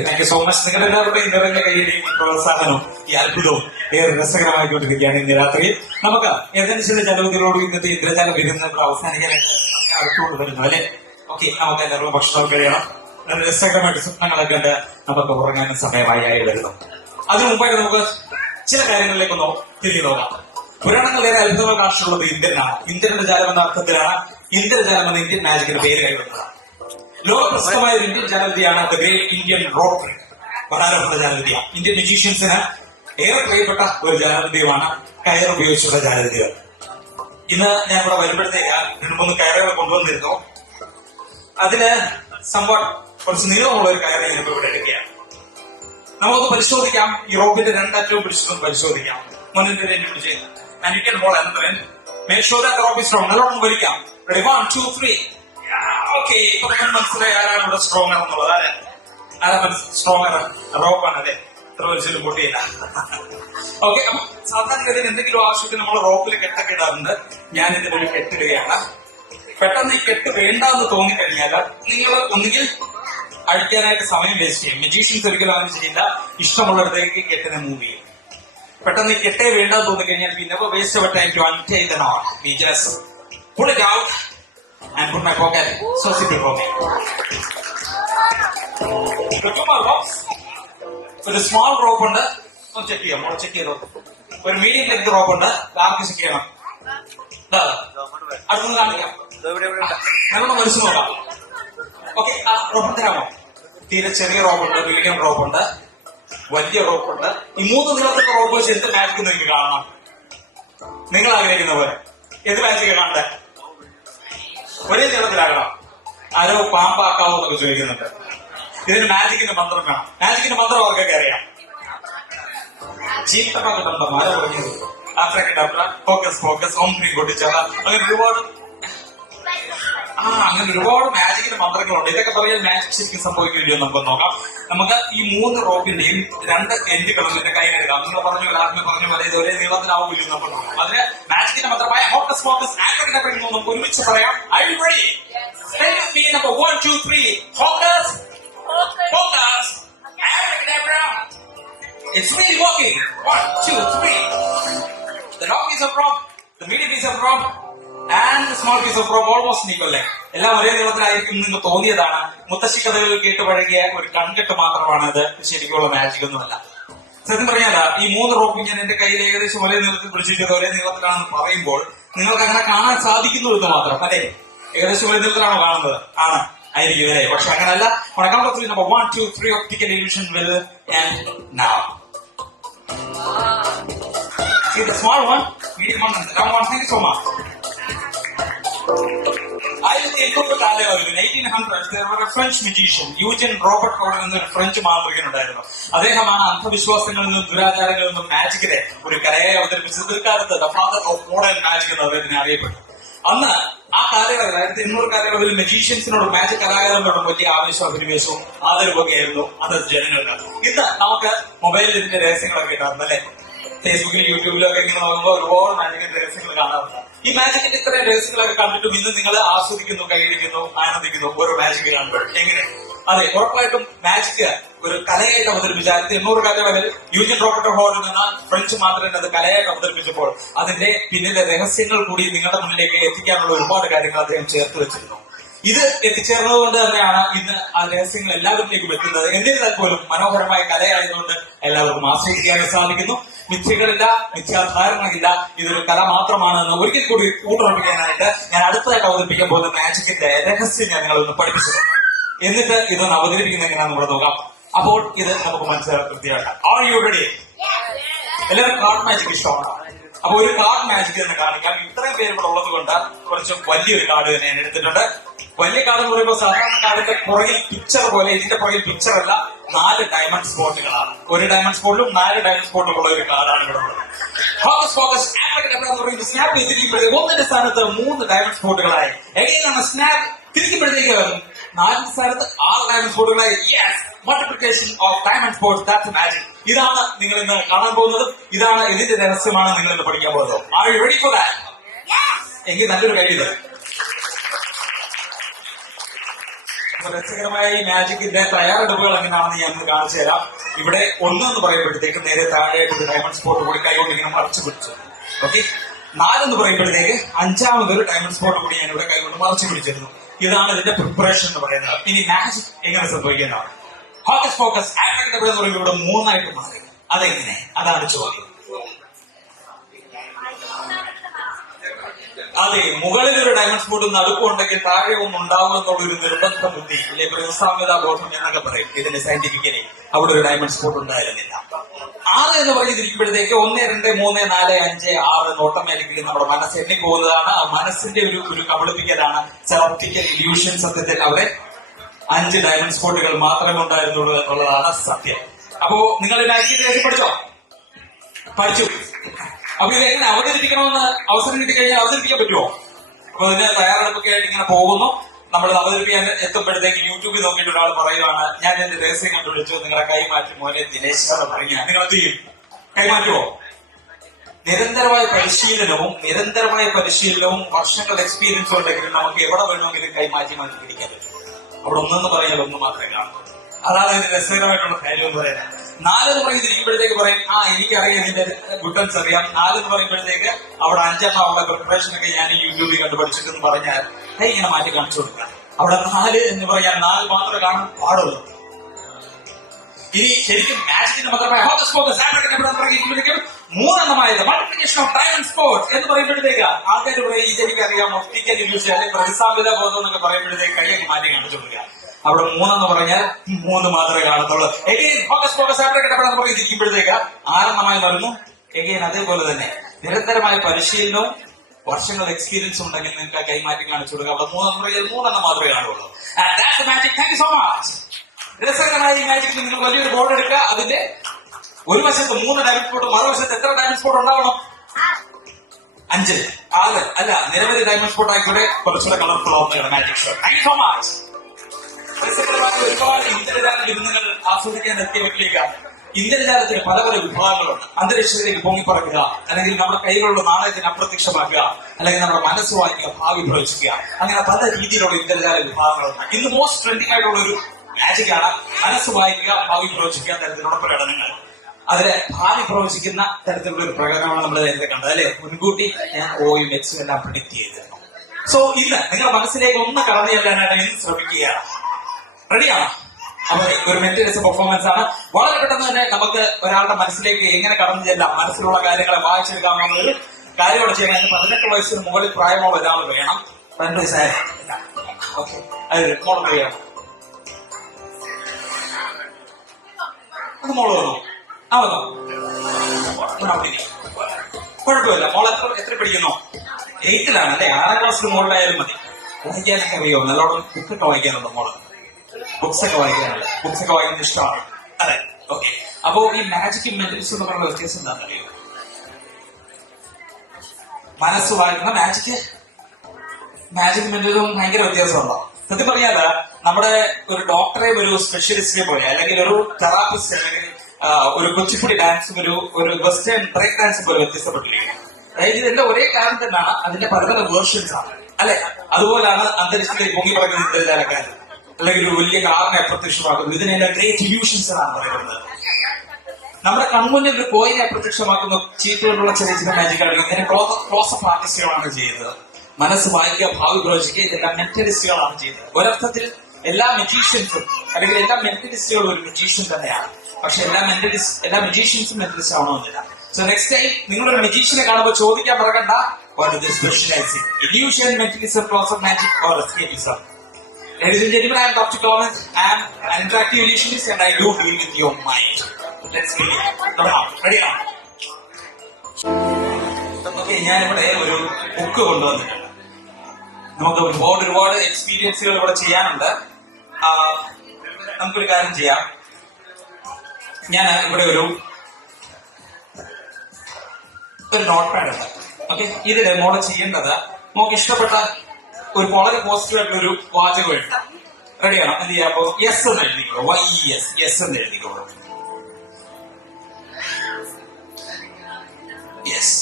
Thank you so much. നിങ്ങളുടെ എല്ലാവരുടെയും നിറഞ്ഞ കയ്യിലെയും പ്രോത്സാഹനവും ഈ അത്ഭുതവും ഏറെ രസകരമായിക്കൊണ്ടിരിക്കുകയാണ് ഇന്ന് രാത്രി. നമുക്ക് ഏതെങ്കിലും ചില ജലവിധികളോട് ഇന്നത്തെ ഇന്ദ്രജാല വിരുന്ന് അവസാനിക്കാനായിട്ട് അടുത്തുകൊണ്ട് വരുന്നു അല്ലെ? ഓക്കെ, നമുക്ക് എല്ലാവരും ഭക്ഷണം കഴിയണം. നല്ല രസകരമായിട്ട് സ്വപ്നങ്ങളൊക്കെ ഉണ്ട്. നമുക്ക് ഉറങ്ങാനും സമയമായി വരുന്നു. അതിനു മുമ്പായിട്ട് നമുക്ക് ചില കാര്യങ്ങളിലേക്കൊന്ന് തിരിഞ്ഞു നോക്കാം. പുരാണങ്ങളിലേറെ അത്ഭുതങ്ങൾ കാണിച്ചിട്ടുള്ളത് ഇന്ദ്രനാണ്. ഇന്ദ്രന്റെ ജാലം എന്ന അർത്ഥത്തിലാണ് ഇന്ദ്രജാലം എന്ന ഇന്ത്യൻ മാജിക്കിന് പേര് കൈവന്നത്. ലോകപ്രസിദ്ധമായ ഒരു ഇന്ത്യൻ ജാലവിദ്യയാണ് ദ ഗ്രേറ്റ് ഇന്ത്യൻ റോപ്പ് വരാരോഹണ ജാലവിദ്യ. ഇന്ത്യൻ മ്യൂസീഷ്യൻസിന് ഏറെ പ്രിയപ്പെട്ട ഒരു ജാലവിദ്യയുമാണ് കയർ ഉപയോഗിച്ചുള്ള ജാലവിദ്യകൾ. ഇന്ന് ഞാൻ ഇവിടെ വരുമ്പോഴത്തേക്ക് 2-3 കയറുകൾ കൊണ്ടുവന്നിരുന്നു. അതിന് സംഭവം കുറച്ച് നീളമുള്ള ഒരു കയറ് ഞാനിപ്പോ ഇവിടെ എടുക്കുകയാണ്. നമുക്ക് പരിശോധിക്കാം. ഈ റോപ്പിന്റെ രണ്ടറ്റവും പിടിച്ചിട്ടൊന്ന് പരിശോധിക്കാം. മുന്നിന്റെ ചെയ്യുന്നത് and you can hold another end. Make sure that the rope is strong. നല്ലോണം വലിക്കാം. Ready, 1, 2, 3. ഓക്കെ, ഇപ്പൊ നിങ്ങൾ മനസ്സിലായി ആരാണ് ഇവിടെ സ്ട്രോങ്ങർ എന്നുള്ളത്. ആരാ സ്ട്രോങ്ങർ? റോപ്പാണ് അല്ലേ? ഇത്ര വലിച്ചാലും പൊട്ടിയില്ല. ഓക്കെ, അപ്പൊ സാധാരണഗതിയിൽ എന്തെങ്കിലും ആവശ്യത്തിന് നമ്മൾ റോപ്പിൽ കെട്ടൊക്കെ ഇടാറുണ്ട്. ഞാൻ ഇതിന്റെ ഒരു കെട്ടിടുകയാണ്. പെട്ടെന്ന് ഈ കെട്ട് വേണ്ടെന്ന് തോന്നിക്കഴിഞ്ഞാൽ നിങ്ങൾ ഒന്നുകിൽ അഴിക്കാനായിട്ട് സമയം വേസ്റ്റ് ചെയ്യും. മജീഷ്യൻസ് ഒരിക്കലും അങ്ങനെ ചെയ്യില്ല. ഇഷ്ടമുള്ളിടത്തേക്ക് കെട്ടിനെ മൂവ് ചെയ്യും. പെട്ടെന്ന് ഈ കെട്ടേ വേണ്ടെന്ന് തോന്നിക്കഴിഞ്ഞാൽ we never waste our time to untie the knot. We just pull it out and put my pocket. So simple for me. The 2 more ropes. ഒരു സ്മോൾ റോപ്പ് ഉണ്ട്. ഒന്ന് ചെക്ക് ചെയ്യാം. മോളെ ചെക്ക് ചെയ്തോ. ഒരു മീഡിയം ലെങ്ത് റോപ്പ് ഉണ്ട്. ആർക്ക് check ചെയ്യണം? അടുത്തൊന്ന് കാണിക്കാം. നല്ലോണം മനസ്സ് നോക്കാം. ഓക്കെ, ആ റോപ്പ് തരാമോ? തീരെ ചെറിയ റോപ്പുണ്ട്, മീഡിയം റോപ്പുണ്ട്, വലിയ റോപ്പുണ്ട്. ഈ 3 നീളത്തിലുള്ള റോപ്പ് വെച്ച് എന്ത് മാജിക് നിങ്ങൾക്ക് കാണണം? നിങ്ങൾ ആഗ്രഹിക്കുന്ന പോലെ എന്ത് മാജിക് കാണണ്ടേ? ഒരേ നീളത്തിലാകണം. ആരോ പാമ്പാക്കാവോ എന്നൊക്കെ ചോദിക്കുന്നുണ്ട്. ഇതിന് മാജിക്കിന്റെ മന്ത്രം വേണം. മാജിക്കിന്റെ മന്ത്രം അവർക്കൊക്കെ അറിയാം. ചീത്തപ്പാക്കുന്നുണ്ടോ? ആരോ പറഞ്ഞത് ഫോക്കസ് ഫോക്കസ് ഓം ക്രീം പൊട്ടിച്ചാൽ അങ്ങനെ ഒരുപാട് മാജിക്കിന്റെ മന്ത്രങ്ങളുണ്ട്. ഇതൊക്കെ പറയാൻ മാജിക് ശരിക്കും സംഭവിക്കുകയോ നമുക്ക് നോക്കാം. നമുക്ക് ഈ 3 റോപ്പിന്റെയും 2 എൻഡുകളും എന്റെ കയ്യിലെടുക്കാം. നിങ്ങൾ പറഞ്ഞ പോലെ ആദ്യമേ പറഞ്ഞ പോലെ ഇത് ഒരേ നീളത്തിലാവില്ല നമ്മൾ നോക്കാം. അതിന് മാജിക്കിന്റെ മന്ത്രമായ ഹോക്കസ് ഫോക്കസ് ആക്രമിക്കപ്പെടുന്നു നമുക്ക് ഒരുമിച്ച് പറയാം. Are you ready? Number 1, 2, 3. Focus, focus, abracadabra. It's really working. 1, 2, 3. The long piece of rope, the medium piece of rope, and the small piece of rope almost equal length. എല്ലാം ഒരേ നീളത്തിലായിരിക്കും എന്ന് തോന്നിയതാണ്. മുത്തശ്ശി കഥകൾ കേട്ട് പഴകിയ ഒരു കൺകെട്ട് മാത്രമാണ് ഇത്. ശരിക്കുള്ള മാജിക് ഒന്നുമല്ല. സത്യം പറഞ്ഞാൽ ഈ 3 റോപ്പ് ഞാൻ എന്റെ കയ്യിൽ ഏകദേശം ഒരേ നീളത്തിൽ പിടിച്ചിട്ട് ഒരേ നീളത്തിലാണെന്ന് പറയുമ്പോൾ നിങ്ങൾക്ക് അങ്ങനെ കാണാൻ സാധിക്കുന്നു എന്ന് മാത്രം. അതെ, ഏകദേശം ഒരേ നീളത്തിലാണോ കാണുന്നത്? ആണ്, ആയിരിക്കും അല്ലേ? പക്ഷെ അങ്ങനല്ല. Number 1, 2, 3 optical illusion will end now. See the small one, medium one, and the long one. Thank you so much. 1800 കാലയളവിൽ 1800s there was a French magician, Eugene Robert Houdin എന്നൊരു ഫ്രഞ്ച് മാന്ത്രികൻ ഉണ്ടായിരുന്നു. അദ്ദേഹമാണ് അന്ധവിശ്വാസങ്ങളിൽ നിന്നും ദുരാചാരങ്ങളിൽ നിന്നും മാജിക്കിനെ ഒരു കലയെ അവതരിപ്പിച്ചത്. പിൽക്കാലത്ത് the father of modern magic എന്ന് അദ്ദേഹത്തിനെ അറിയപ്പെട്ടു. അന്ന് ആ കാലയളവിൽ 1800 കാലയളവിൽ മജീഷ്യൻസിനോടും മാജിക് കലാകാരന്മാരോടും വലിയ ആവേശവും അഭിനിവേശവും ആദരവൊക്കെ ആയിരുന്നു അത് ജനങ്ങൾക്ക്. ഇന്ന് നമുക്ക് മൊബൈലിൽ ഇതിന്റെ രഹസ്യങ്ങളൊക്കെ കിട്ടാറുണ്ട് അല്ലെ? ഫേസ്ബുക്കിലും യൂട്യൂബിലും ഒക്കെ ഇങ്ങനെ നോക്കുമ്പോൾ ഒരുപാട് മാജിക്കിന്റെ രഹസ്യങ്ങൾ കാണാറുണ്ട്. ഈ മാജിക്കിന്റെ ഇത്രയും രഹസ്യങ്ങളൊക്കെ കണ്ടിട്ടും ഇന്ന് നിങ്ങൾ ആസ്വദിക്കുന്നു, കൈയടിക്കുന്നു, ആനന്ദിക്കുന്നു ഓരോ മാജിക് കാണുമ്പോൾ. എങ്ങനെ? അതെ, ഉറപ്പായിട്ടും മാജിക് ഒരു കലയായിട്ട് അവതരിപ്പിച്ച 1800 കാലയളവിൽ യൂജിൻ റോബർട്ട് ഹോർഡൻ എന്ന ഫ്രഞ്ച് മാന്ത്രികൻ അത് കലയായിട്ട് അവതരിപ്പിച്ചപ്പോൾ അതിന്റെ പിന്നിലെ രഹസ്യങ്ങൾ കൂടി നിങ്ങളുടെ മുന്നിലേക്ക് എത്തിക്കാനുള്ള ഒരുപാട് കാര്യങ്ങൾ അദ്ദേഹം ചേർത്ത് വെച്ചിരുന്നു. ഇത് എത്തിച്ചേർന്നതുകൊണ്ട് തന്നെയാണ് ഇന്ന് ആ രഹസ്യങ്ങൾ എല്ലാവരിലേക്കും എത്തുന്നത്. എന്നിരുന്നാൽ പോലും മനോഹരമായ കലയായതുകൊണ്ട് എല്ലാവർക്കും ആസ്വദിക്കാനും സാധിക്കുന്നു. മിഥ്യകളില്ല, മിഥ്യാധാരണകളില്ല, ഇതൊരു കല മാത്രമാണെന്ന് ഒരിക്കൽ കൂടി ഊട്ടുറപ്പിക്കാനായിട്ട് ഞാൻ അടുത്തതായിട്ട് അവതരിപ്പിക്കാൻ പോകുന്ന മാജിക്കിന്റെ രഹസ്യം ഞാൻ നിങ്ങളൊന്ന് പഠിപ്പിച്ചത്. എന്നിട്ട് ഇതൊന്ന് അവതരിപ്പിക്കുന്ന എങ്ങനെയാണെന്ന് ഇവിടെ നോക്കാം. അപ്പോൾ ഇത് നമുക്ക് മനസ്സിലാക്കാൻ കൃത്യമായിട്ട്. Are you ready? എല്ലാവരും കാർഡ് മാജിക് ഇഷ്ടമാണ്. അപ്പൊ ഒരു കാർഡ് മാജിക് തന്നെ കാണിക്കാം. ഇത്രയും പേര് ഇവിടെ ഉള്ളത് കൊണ്ട് കുറച്ച് വലിയൊരു കാർഡ് തന്നെ ഞാൻ എടുത്തിട്ടുണ്ട്. വലിയ കാർഡ് എന്ന് പറയുമ്പോൾ സാധാരണ കാർഡിന്റെ പുറകിൽ പിക്ചർ പോലെ ഇതിന്റെ പുറകിൽ പിക്ചർ അല്ല, 4 ഡയമണ്ട് സ്പോട്ടുകളാണ്. ഒരു ഡയമണ്ട് സ്പോട്ടിലും 4 ഡയമണ്ട് സ്പോട്ടുകളുള്ള ഒരു കാർഡാണ് ഇവിടെ ഉള്ളത്. ഹോക്കസ് ഫോക്കസ് എന്ന് പറയുമ്പോൾ സ്നാപ്പ് ചെയ്തിരിക്കുമ്പോഴത്തേക്ക് ഒന്നിന്റെ സ്ഥാനത്ത് 3 ഡയമണ്ട് സ്പോട്ടുകളായി. എങ്ങനെയാണ് സ്നാപ്പ് തിരിക്കുമ്പോഴത്തേക്ക് 4 സ്ഥാനത്ത് 6 ഡയമണ്ട് സ്പോട്ടുകളായി. Yes, multiplication of diamond spots, that's magic. ഇതാണ് നിങ്ങൾ ഇന്ന് കാണാൻ പോകുന്നത്. ഇതാണ് ഇതിന്റെ രഹസ്യമാണ് നിങ്ങൾ ഇന്ന് പഠിക്കാൻ പോകുന്നത്. Are you ready for that? എങ്കിൽ നല്ലൊരു കഴിവ്. രസകരമായ ഈ മാജിക്കിന്റെ തയ്യാറെടുപ്പുകൾ എങ്ങനെയാണെന്ന് ഞാൻ കാണിച്ചു തരാം. ഇവിടെ 1 എന്ന് പറയുമ്പോഴത്തേക്ക് നേരെ താഴെയായിട്ട് ഒരു ഡയമണ്ട് സ്പോട്ട് കൂടി കൈകൊണ്ട് ഇങ്ങനെ മറച്ചു പിടിച്ചു. ഓക്കെ, 4 എന്ന് പറയുമ്പോഴത്തേക്ക് 5ാമതൊരു ഡയമണ്ട് സ്പോട്ട് കൂടി ഞാൻ ഇവിടെ കൈകൊണ്ട് മറച്ചു പിടിച്ചിരുന്നു. ഇതാണ് ഇതിന്റെ പ്രിപ്പറേഷൻ എന്ന് പറയുന്നത്. ഇനി മാജിക് എങ്ങനെ സംഭവിക്കുന്നതാണ്? ഹോക്കസ് ഫോക്കസ് ആക്രമിക്കപ്പെടുക എന്ന് പറയുമ്പോൾ ഇവിടെ 3 ആയിട്ട് മാറി. അതെങ്ങനെ? അതാണ് ചോദ്യം. അതെ, മുകളിൽ ഒരു ഡയമണ്ട് സ്പോട്ട് നടുക്കുണ്ടെങ്കിൽ താഴെ ഒന്നും ഉണ്ടാവും എന്നുള്ളൊരു നിർബന്ധ ബുദ്ധി ഇല്ലേ, സാമ്യതാ ബോധം എന്നൊക്കെ പറയും ഇതിന്റെ സയന്റിഫിക്കലി. അവിടെ ഒരു ഡയമണ്ട് സ്പോട്ട് ഉണ്ടായിരുന്നില്ല. 6 എന്ന് പറഞ്ഞിരിക്കുമ്പോഴത്തേക്ക് 1, 2, 3, 4, 5, 6 ഓട്ടോമാറ്റിക്കലി നമ്മുടെ മനസ്സ് എണ്ണി പോകുന്നതാണ്. ആ മനസ്സിന്റെ ഒരു കബളിപ്പിക്കലാണ് ഓപ്റ്റിക്കൽ ഇല്യൂഷൻ. സത്യത്തിൽ അവിടെ 5 ഡയമണ്ട് സ്പോട്ടുകൾ മാത്രമേ ഉണ്ടായിരുന്നുള്ളൂ എന്നുള്ളതാണ് സത്യം. അപ്പോ നിങ്ങൾ മാജിക് പഠിച്ചു. അപ്പൊ ഇത് എങ്ങനെ അവതരിപ്പിക്കണമെന്ന് അവസരം കിട്ടിക്കഴിഞ്ഞാൽ അവതരിപ്പിക്കാൻ പറ്റുമോ? അപ്പൊ ഇതിന്റെ തയ്യാറെടുപ്പൊക്കെ ആയിട്ട് ഇങ്ങനെ പോകുന്നു. നമ്മൾ അവതരിപ്പിക്കാൻ എത്തുമ്പോഴത്തേക്ക് യൂട്യൂബിൽ നോക്കിയിട്ട് ഒരാൾ പറയുവാണ്, ഞാൻ എന്റെ രഹസ്യം കണ്ടുപിടിച്ചു, നിങ്ങളെ കൈമാറ്റി മോനെ ദിനേശ് എന്ന് പറഞ്ഞ നിങ്ങൾ എന്ത് ചെയ്യും? കൈമാറ്റുമോ? നിരന്തരമായ പരിശീലനവും വർഷങ്ങളുടെ എക്സ്പീരിയൻസും ഉണ്ടെങ്കിലും നമുക്ക് എവിടെ വേണമെങ്കിലും കൈമാറ്റി മാറ്റി പിടിക്കാൻ പറ്റും. അവിടെ ഒന്നെന്ന് പറയാൻ 1 മാത്രമേ കാണൂ. അതാണ് അതിന്റെ രസകരമായിട്ടുള്ള കാര്യം എന്ന് പറയുന്നത്. 4 എന്ന് പറയുമ്പോഴത്തേക്ക് പറയും, എനിക്കറിയാം, ഇതിന്റെ ഗുഡൻസ് അറിയാം. 4 എന്ന് പറയുമ്പോഴത്തേക്ക് അവിടെ 5 അവിടെ പ്രിപ്പറേഷൻ ഒക്കെ ഞാൻ യൂട്യൂബിൽ കണ്ടുപഠിച്ചിട്ടെന്ന് പറഞ്ഞാൽ കൈ ഇങ്ങനെ മാറ്റി കാണിച്ചു കൊടുക്കാം. അവിടെ 4 എന്ന് പറയാൻ 4 മാത്രമേ കാണാൻ പാടുള്ളൂ. ഇനി ശരിക്കും മാജിക്കിന്റെ മാത്രമായ ഹോക്കസ് ഫോക്കസ് ആക്രമിക്കപ്പെടുമ്പോഴേക്കും 3 മൾട്ടിപ്ലിക്കേഷൻ ഓഫ് ഡയമണ്ട് സ്പോട്ട് എന്ന് പറയുമ്പോഴത്തേക്ക് ആൾക്കാർ പറയും, ഇതെനിക്കറിയാം, ഒപ്റ്റിക്കൽ ഇല്യൂഷൻ അല്ലെങ്കിൽ പ്രതിസാമ്യത ബോധം എന്നൊക്കെ പറയുമ്പോഴത്തേക്ക് കൈയൊക്കെ മാറ്റി കാണിച്ചു കൊടുക്കുക. അവിടെ 3 എന്ന് പറഞ്ഞാൽ 3 മാത്രമേ കാണത്തുള്ളൂ. എഗെയിൻ ഫോക്കസ് ഫോക്കസ് നമ്മൾ ഇരിക്കുമ്പോഴത്തേക്ക് ആനന്ദമായി വരുന്നു. എഗെയിൻ അതേപോലെ തന്നെ നിരന്തരമായ പരിശീലനവും വർഷങ്ങൾ എക്സ്പീരിയൻസ് ഉണ്ടെങ്കിൽ നിങ്ങൾക്ക് കൈമാറ്റി കാണിച്ചു കൊടുക്കുക. അവിടെ 3 എന്ന് പറഞ്ഞാൽ 3 മാത്രമേ കാണുള്ളൂ. Magic. Thank you so much. രസകരമായ ഈ മാജിക് നിങ്ങൾ വലിയൊരു ബോർഡ് എടുക്കുക. അതിന്റെ ഒരു വശത്ത് 3 ഡയമണ്ട് സ്പോട്ട്, മറുവശത്ത് എത്ര ഡയമണ്ട് സ്പോട്ട് ഉണ്ടാവണം? 5, 6 അല്ല, നിരവധി ഡയമണ്ട് സ്പോട്ട് ആയിക്കൂടെ കുറച്ചുകൂടെ കളർഫുൾ ആവുന്ന magic show. Thank you so much. രസകരമായ ഒരുപാട് ഇന്ദ്രജാല വിരുന്നുകൾ ആസ്വദിക്കാൻ എത്തിയ വ്യക്തിയേക്കാണ്. ഇന്ദ്രജാലത്തിന് പല പല വിഭാഗങ്ങളുണ്ട്. അന്തരീക്ഷത്തിലേക്ക് പൊങ്ങിപ്പറക്കുക, അല്ലെങ്കിൽ നമ്മുടെ കൈകളുള്ള നാണയത്തിന് അപ്രത്യക്ഷമാക്കുക, അല്ലെങ്കിൽ നമ്മുടെ മനസ്സ് വായിക്കുക, ഭാവി പ്രവചിക്കുക. അങ്ങനെ പല രീതിയിലുള്ള ഇന്ദ്രജാല വിഭാഗങ്ങളുണ്ട്. ഇന്ന് മോസ്റ്റ് ട്രെൻഡിംഗ് ആയിട്ടുള്ള ഒരു മാജിക് ആണ് മനസ്സ് വായിക്കുക, ഭാവി പ്രവചിക്കുക തരത്തിലുള്ള പ്രകടനങ്ങൾ. അതിലെ ഭാവി പ്രവചിക്കുന്ന തരത്തിലുള്ള ഒരു പ്രകടനമാണ് നമ്മൾ നേരത്തെ കണ്ടത് അല്ലെ. മുൻകൂട്ടി ഞാൻ ഓയും എക്സും എല്ലാം പ്രിഡിക്ട് ചെയ്തിരുന്നു. സോ ഇന്ന് നിങ്ങളുടെ മനസ്സിലേക്ക് ഒന്ന് കടന്നു ചെല്ലാനായിട്ട് ഇന്ന് ശ്രമിക്കുകയാണ്. റെഡിയാണോ? അപ്പൊ ഒരു മെന്റലിസം പെർഫോമൻസ് ആണ്. വളരെ പെട്ടെന്ന് തന്നെ നമുക്ക് ഒരാളുടെ മനസ്സിലേക്ക് എങ്ങനെ കടന്നു ചെല്ലാം, മനസ്സിലുള്ള കാര്യങ്ങളെ വായിച്ചെടുക്കാമെന്നൊരു കാര്യമോടെ ചെയ്യാൻ 18 വയസ്സിന് മുകളിൽ പ്രായമുള്ള ഒരാൾ വേണം. 18 വയസ്സായ ഓക്കെ, അത് മോള് കഴിയണം. അത് മോള് വന്നു. ആ വന്നോ? കുഴപ്പമില്ല. മോൾ എത്ര പഠിക്കുന്നു? 8ലാണ് അല്ലെ. 6ാം ക്ലാസ്സിന് മുകളിലായാലും മതി. വായിക്കാനൊക്കെ അറിയോ? നല്ലോണം ബുക്കൊക്കെ വായിക്കാനുണ്ടോ മോള്? ബുക്സ് ഒക്കെ വായിക്കാനുണ്ട്. ബുക്സ് ഒക്കെ വായിക്കുന്നത് ഇഷ്ടമാണ് അതെ. ഓക്കെ. അപ്പോ ഈ മാജിക് മെന്റലിസം എന്ന് പറയുന്ന വ്യത്യാസം എന്താണെന്ന് അറിയോ? മനസ്സ് വായിക്കുന്ന മാജിക് മെന്റലിസം ഭയങ്കര വ്യത്യാസമുണ്ടോ? സത്യം പറഞ്ഞാല് നമ്മുടെ ഒരു ഡോക്ടറെ ഒരു സ്പെഷ്യലിസ്റ്റിനെ പോലെ, അല്ലെങ്കിൽ ഒരു തെറാപ്പിസ്റ്റ്, അല്ലെങ്കിൽ ഒരു കുച്ചിപ്പുടി ഡാൻസും ഒരു വെസ്റ്റേൺ ബ്രേക്ക് ഡാൻസും പോലെ വ്യത്യസ്തപ്പെട്ടിരിക്കുന്നു. അതായത് ഇതിന്റെ ഒരേ കാര്യം തന്നെയാണ്, അതിന്റെ പല പല വേർഷൻസ് ആണ് അല്ലെ. അതുപോലാണ് അന്തരീക്ഷത്തിലേക്ക് പൊങ്ങി പറയുന്ന ഇന്ദ്രജാലക്കാർ, അല്ലെങ്കിൽ ഒരു വലിയ കാറിനെ അപ്രത്യക്ഷമാക്കുന്നു. ഇതിനെല്ലാം ഗ്രേറ്റ് ഇല്യൂഷൻസ് എന്നാണ് പറയുന്നത്. നമ്മുടെ കൺമുന്നിൽ ഒരു കോയിനെ അപ്രത്യക്ഷമാക്കുന്ന ചീറ്റുകൊണ്ടുള്ള ചെറിയ ചെറിയ മാജിക്കാണ്. ഇതിനെ ക്ലോസപ്പ് ആർട്ടിസ്റ്റുകളാണ് ചെയ്യുന്നത്. മനസ്സ് വായിക്കുക, ഭാവി പ്രവചിക്കുക, ഇതെല്ലാം മെന്റലിസ്റ്റുകളാണ് ചെയ്യുന്നത്. ഒരർത്ഥത്തിൽ എല്ലാ മെജീഷ്യൻസും അല്ലെങ്കിൽ എല്ലാ മെന്റലിസ്റ്റുകളും ഒരു മെജീഷ്യൻ തന്നെയാണ്. പക്ഷെ എല്ലാ മെജീഷ്യൻസും മെന്റലിസ്റ്റ് ആവണമെന്നില്ല. സോ നെക്സ്റ്റ് ടൈം നിങ്ങളൊരു മെജീഷ്യനെ കാണുമ്പോൾ ചോദിക്കാൻ മറക്കണ്ട, what is specialising illusion, mentalism, close up magic or escapism. Ladies and gentlemen, I am Dr. Clement. I am an interactive illusionist and I do deal with your mind. Let's begin. Come on, ready now? Okay, ഞാനിവിടെ ഒരു book കൊണ്ടുവന്നിട്ടുണ്ട്. നമുക്ക് ഒരുപാട് എക്സ്പീരിയൻസുകൾ ഇവിടെ ചെയ്യാനുണ്ട്. നമുക്കൊരു കാര്യം ചെയ്യാം. ഞാൻ ഇവിടെ ഒരു നോട്ട് പാഡ് ഉണ്ട്. ഓക്കെ, ഇതില് മോള് ചെയ്യേണ്ടത്, നമുക്ക് ഇഷ്ടപ്പെട്ട ഒരു വളരെ പോസിറ്റീവ് ആയിട്ടുള്ള ഒരു വാചകം എഴുത. റെഡിയാണോ? എന്ത് ചെയ്യാം? അപ്പോ യെസ് എന്ന് എഴുതിക്കോളൂ. YES, യെസ് എന്ന് എഴുതിക്കോളൂ. യെസ്.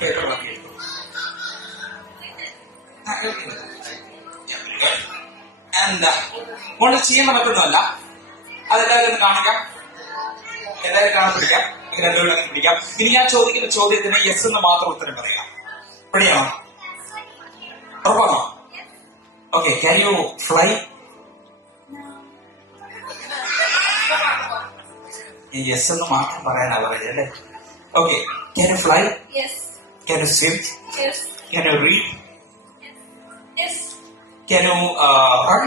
പേപ്പറിലൊക്കെ എഴുതും. മോള് ചെയ്യാൻ പറ്റുന്നതല്ല, അതെല്ലാവരും ഒന്ന് കാണിക്കാം. എല്ലാവരും കാണാൻ രണ്ടുപേരും പിടിക്കാം. ഇനി ഞാൻ ചോദിക്കുന്ന ചോദ്യത്തിന് യെസ് എന്ന് മാത്രം ഉത്തരം പറയാം. റെഡിയാണോ? ഉറപ്പാണോ? Okay. Can you fly? Yes എന്ന് മാത്രം പറയാനാ പറയുന്നത് അല്ലേ? Okay. Can you fly? Can you swim? Can you read? Can you run?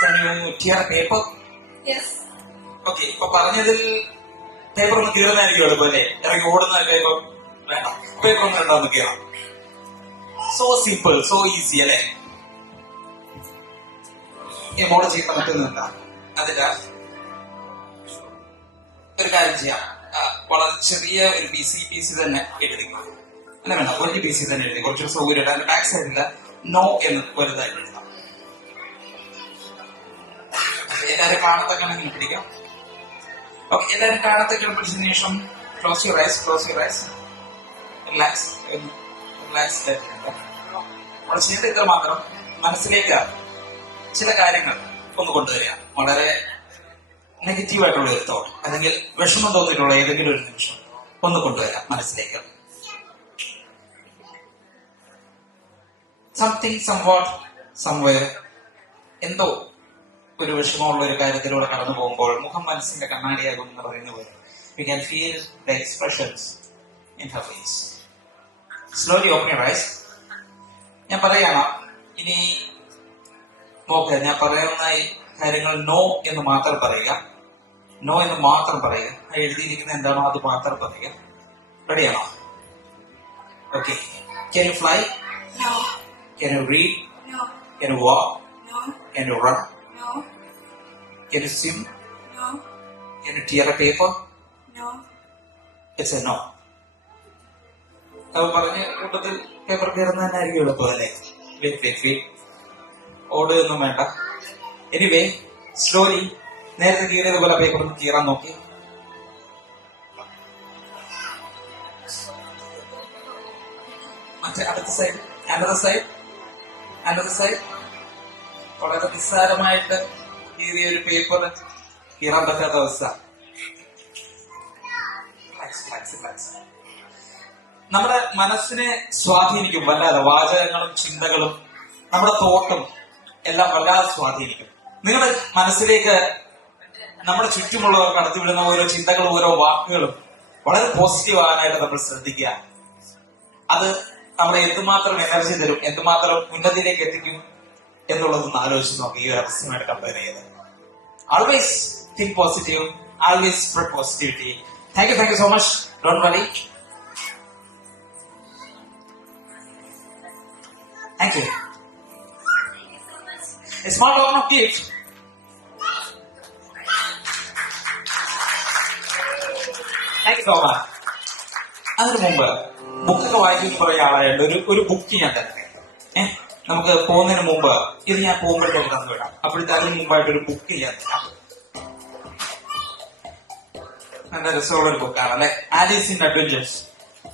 Can you tear paper? Okay. ഇപ്പൊ പറഞ്ഞതിൽ പേപ്പർ ഒന്ന് കീറുന്നതായിരിക്കും എളുപ്പമല്ലേ? ഇറങ്ങി ഓടുന്നതൊക്കെ ഇപ്പൊ വേണ്ട, പേപ്പർ ഒന്ന് രണ്ടാമത് കീറാം. സോ സിമ്പിൾ, സോ ഈസി അല്ലെ? മോള് ചെയ്യാൻ പറ്റുന്നുണ്ട. അതിന്റെ ഒരു കാര്യം ചെയ്യാം. വളരെ ചെറിയ ഒരു PC തന്നെ എഴുതിക്കും. അല്ല വേണ്ട, ഒരു PC തന്നെ എഴുതി, കുറച്ചൊരു സൗകര്യം. അതിന്റെ ബാക്ക് സൈഡില് നോ എന്ന് വലുതായിട്ട് എഴുതാം. എല്ലാവരും കാണത്തൊക്കെ ഇങ്ങനെ പിടിക്കാം. ഓക്കെ, എല്ലാവരും കാണത്തൊക്കെ പിടിച്ചതിന് ശേഷം ക്ലോസ് യുവർ ഐസ്, റിലാക്സ്. നമ്മൾ ചെയ്യേണ്ട ഇത്ര മാത്രം, മനസ്സിലേക്ക് ചില കാര്യങ്ങൾ ഒന്ന് കൊണ്ടുവരിക. വളരെ നെഗറ്റീവായിട്ടുള്ള ഒരു തോട്ട്, അല്ലെങ്കിൽ വിഷമം തോന്നിയിട്ടുള്ള ഏതെങ്കിലും ഒരു നിമിഷം ഒന്ന് കൊണ്ടുവരാം മനസ്സിലേക്ക്. സംതിങ്, സംവാട്ട്, സംവെയർ, എന്തോ ഒരു വിഷമമുള്ള ഒരു കാര്യത്തിലൂടെ കടന്നു പോകുമ്പോൾ മുഖം മനസ്സിന്റെ കണ്ണാടിയാകും എന്ന് പറയുന്ന പോലെ we can feel the expressions in her face. Slowly open your eyes. ഞാൻ പറയാണ്, ഇനി ഓക്കെ, ഞാൻ പറയുന്ന ഈ കാര്യങ്ങൾ നോ എന്ന് മാത്രം പറയുക. നോ എന്ന് മാത്രം പറയുക. എഴുതിയിരിക്കുന്ന എന്താണോ അത് മാത്രം പറയുക. റെഡിയാണോ? Okay. Can you fly? No. Can you read? No. Can you walk? No. Can you run? No. Can you swim? No. Can you tear a paper? No. It's a no. അത് പറഞ്ഞ കൂട്ടത്തിൽ പേപ്പർ കയറുന്ന തന്നെ ആയിരിക്കും എളുപ്പം അല്ലേ? ഓടുകയൊന്നും വേണ്ട. Anyway, slowly നേരത്തെ കീറിയതുപോലെ പേപ്പർ ഒന്ന് കീറാൻ നോക്കി. മറ്റേ അടുത്ത side, another side, another side. വളരെ നിസ്സാരമായിട്ട് കീറിയ ഒരു പേപ്പർ കീറാൻ പറ്റാത്ത അവസ്ഥ. നമ്മുടെ മനസ്സിനെ സ്വാധീനിക്കും വല്ലാതെ. വാചകങ്ങളും ചിന്തകളും നമ്മുടെ തോട്ടും എല്ലാം വല്ലാതെ സ്വാധീനിക്കും. നിങ്ങളുടെ മനസ്സിലേക്ക് നമ്മുടെ ചുറ്റുമുള്ളവർ കടത്തിവിടുന്ന ഓരോ ചിന്തകളും ഓരോ വാക്കുകളും വളരെ പോസിറ്റീവ് ആകാനായിട്ട് നമ്മൾ ശ്രദ്ധിക്കുക. അത് നമ്മളെ എന്തുമാത്രം എനർജി തരും, എന്തുമാത്രം ഉന്നതിയിലേക്ക് എത്തിക്കും എന്നുള്ളതൊന്ന് ആലോചിച്ച് നോക്കി ഈ ഒരു അവസ്ഥയുമായിട്ട് കമ്പയർ ചെയ്ത്. Always think positive, always spread positivity. Thank you so much. Don't worry. Thank you. A small token of gift. Thank you so much. അതിനു മുമ്പ് ബുക്കൊക്കെ വായിക്കുന്ന കുറെ ആളായിട്ട് ഒരു ബുക്ക് ഞാൻ തന്നെ നമുക്ക് പോകുന്നതിന് മുമ്പ് ഇത് ഞാൻ പോകുമ്പോഴത്തേക്ക് തന്നു വിടാം. അപ്പോഴത്തെ അതിന് മുമ്പായിട്ട് ഒരു ബുക്ക് ഞാൻ തരാം. നല്ല രസമുള്ള ഒരു ബുക്കാണ് അല്ലെ, ആലീസ് ഇൻ അഡ്വഞ്ചേഴ്സ്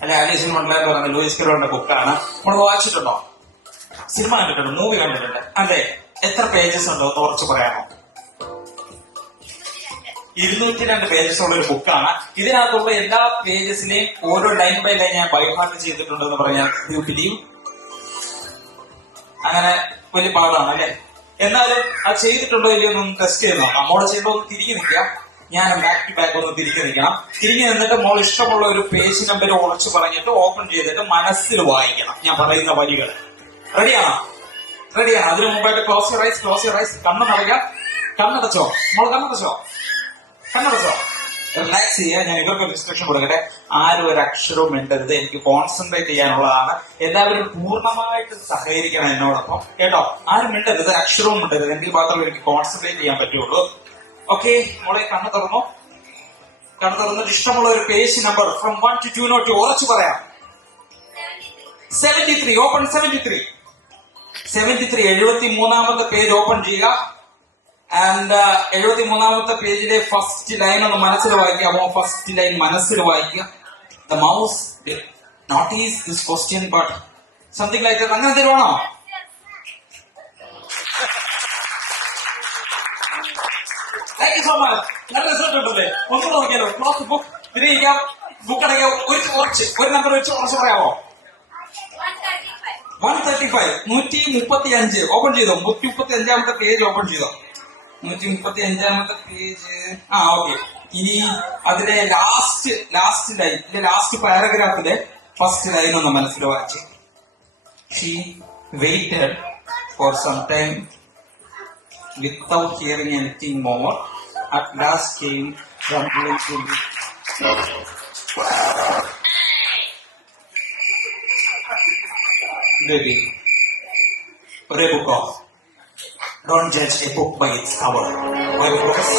അല്ലെ, ആലീസ് ഇൻ വണ്ടർലാൻഡ് പറഞ്ഞ ലൂയിസ് കരോളിന്റെ ബുക്കാണ്. നമ്മൾ വായിച്ചിട്ടുണ്ടോ? സിനിമ കണ്ടിട്ടുണ്ട്, മൂവി കണ്ടിട്ടുണ്ട് അല്ലേ? എത്ര പേജസ് ഉണ്ടോ എന്ന് ഉറച്ചു പറയാമോ? 202 പേജസ് ഉള്ള ഒരു ബുക്കാണ്. ഇതിനകത്തുള്ള എല്ലാ പേജസിലെയും ഓരോ ലൈൻ ബൈ ലൈൻ ഞാൻ ബൈഹാർട്ട് ചെയ്തിട്ടുണ്ടെന്ന് പറഞ്ഞാൽ യു ബിലീവ്? അങ്ങനെ വലിയ പാടാണ് അല്ലെ? എന്നാലും അത് ചെയ്തിട്ടുണ്ടോ ഇല്ലയോ ഒന്ന് ടെസ്റ്റ് ചെയ്ത് നോക്കാം. മോള് ചെയ്യുമ്പോൾ ഒന്ന് തിരികെ നിൽക്കാം, ഞാൻ ബാക്ക് ടു ബാക്ക് ഒന്ന് തിരികെ നിൽക്കണം. തിരികെ നിന്നിട്ട് മോൾ ഇഷ്ടമുള്ള ഒരു പേജ് നമ്പർ ഉറച്ചു പറഞ്ഞിട്ട് ഓപ്പൺ ചെയ്തിട്ട് മനസ്സിൽ വായിക്കണം ഞാൻ പറയുന്ന വരികൾ. റെഡിയാണോ? അതിനു മുമ്പായിട്ട് ക്ലോസ് യുവർ ഐസ്. കണ്ണടച്ചോ മോള്, കണ്ണടച്ചോ. റിലാക്സ് ചെയ്യുക. ഞാൻ ഇവർക്ക് ഒരു ഇൻസ്ട്രക്ഷൻ കൊടുക്കട്ടെ. ആരും ഒരു അക്ഷരവും മിണ്ടരുത്. എനിക്ക് കോൺസെൻട്രേറ്റ് ചെയ്യാനുള്ളതാണ്. എല്ലാവരും പൂർണ്ണമായിട്ട് സഹകരിക്കണം എന്നോടൊപ്പം കേട്ടോ. ആരും മിണ്ടരുത്, അക്ഷരവും മിണ്ടരുത്. എനിക്ക് മാത്രമേ എനിക്ക് കോൺസെൻട്രേറ്റ് ചെയ്യാൻ പറ്റുള്ളൂ. ഓക്കെ, മോളെ കണ്ണ് തുറന്നിട്ട് ഇഷ്ടമുള്ള ഒരു പേജ് നമ്പർ ഫ്രം 1 to 202 ഉറച്ചു പറയാം. 73. ഓപ്പൺ 73. 73 പേജ് ഓപ്പൺ ചെയ്യുക. ആൻഡ് 73 പേജിലെ ഫസ്റ്റ് ലൈൻ ഒന്ന് മനസ്സിൽ വായിക്കുക. ഫസ്റ്റ് ലൈൻ മനസ്സിൽ വായിക്കുക. The mouse notice this question but something like that. അങ്ങനെ തരുവാണോ? Thank you so much. നല്ല റിസൾട്ട് ഉണ്ടല്ലേ? ഒന്ന് നോക്കിയാലോ. ക്ലോസ് ബുക്ക് തിരികെ ബുക്ക് അടയ്ക്കുക. ഒരു നമ്പർ വെച്ച് ഉറച്ചു പറയാമോ? 135. 135 ഓപ്പൺ ചെയ്തോ. 135 പേജ് ഓപ്പൺ ചെയ്തോ. 135 പേജ്. ഓക്കെ. ഇനി അതിലെ ലാസ്റ്റ് ലൈൻ, ലാസ്റ്റ് പാരഗ്രാഫിലെ ഫസ്റ്റ് ലൈൻ ഒന്ന് മനസ്സിൽ വായിച്ച്. She waited for some time without hearing anything more. At last came rumbling to me. Baby, or a book off. Don't judge a book by its cover. Why focus?